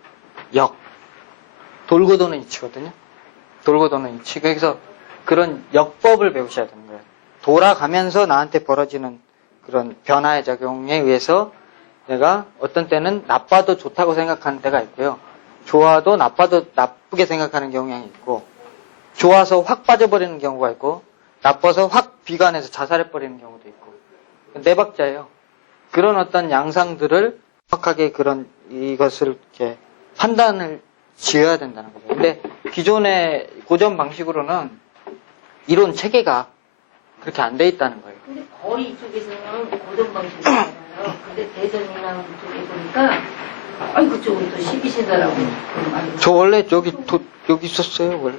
돌고 도는 이치거든요. 돌고 도는 이치. 그래서 그런 역법을 배우셔야 되는 거예요. 돌아가면서 나한테 벌어지는 그런 변화의 작용에 의해서 내가 어떤 때는 나빠도 좋다고 생각하는 때가 있고요. 좋아도 나빠도 나쁘게 생각하는 경향이 있고, 좋아서 확 빠져버리는 경우가 있고, 나빠서 확 비관해서 자살해버리는 경우도 있고. 네 박자예요. 그런 어떤 양상들을 정확하게 이것을 이렇게 판단을 지어야 된다는 거죠. 근데 기존의 고전 방식으로는 이론 체계가 그렇게 안 돼 있다는 거예요. 근데 거리 쪽에서는 고전 방식이잖아요. 근데 대전이나 쪽에 보니까 아이 그쪽은 또 12시다라고 저 원래 여기 있었어요, 원래.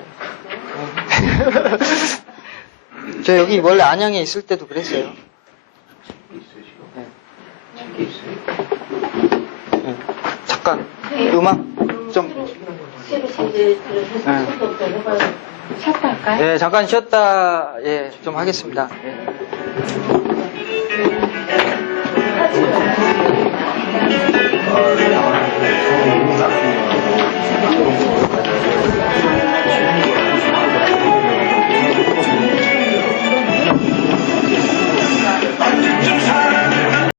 저 여기 원래 안양에 있을 때도 그랬어요. 네. 네. 잠깐 음악 좀. 새로 제대로 해서 네. 손톱도 해봐요. 쉬었다 할까요? 네, 잠깐 쉬었다 좀 하겠습니다. 네.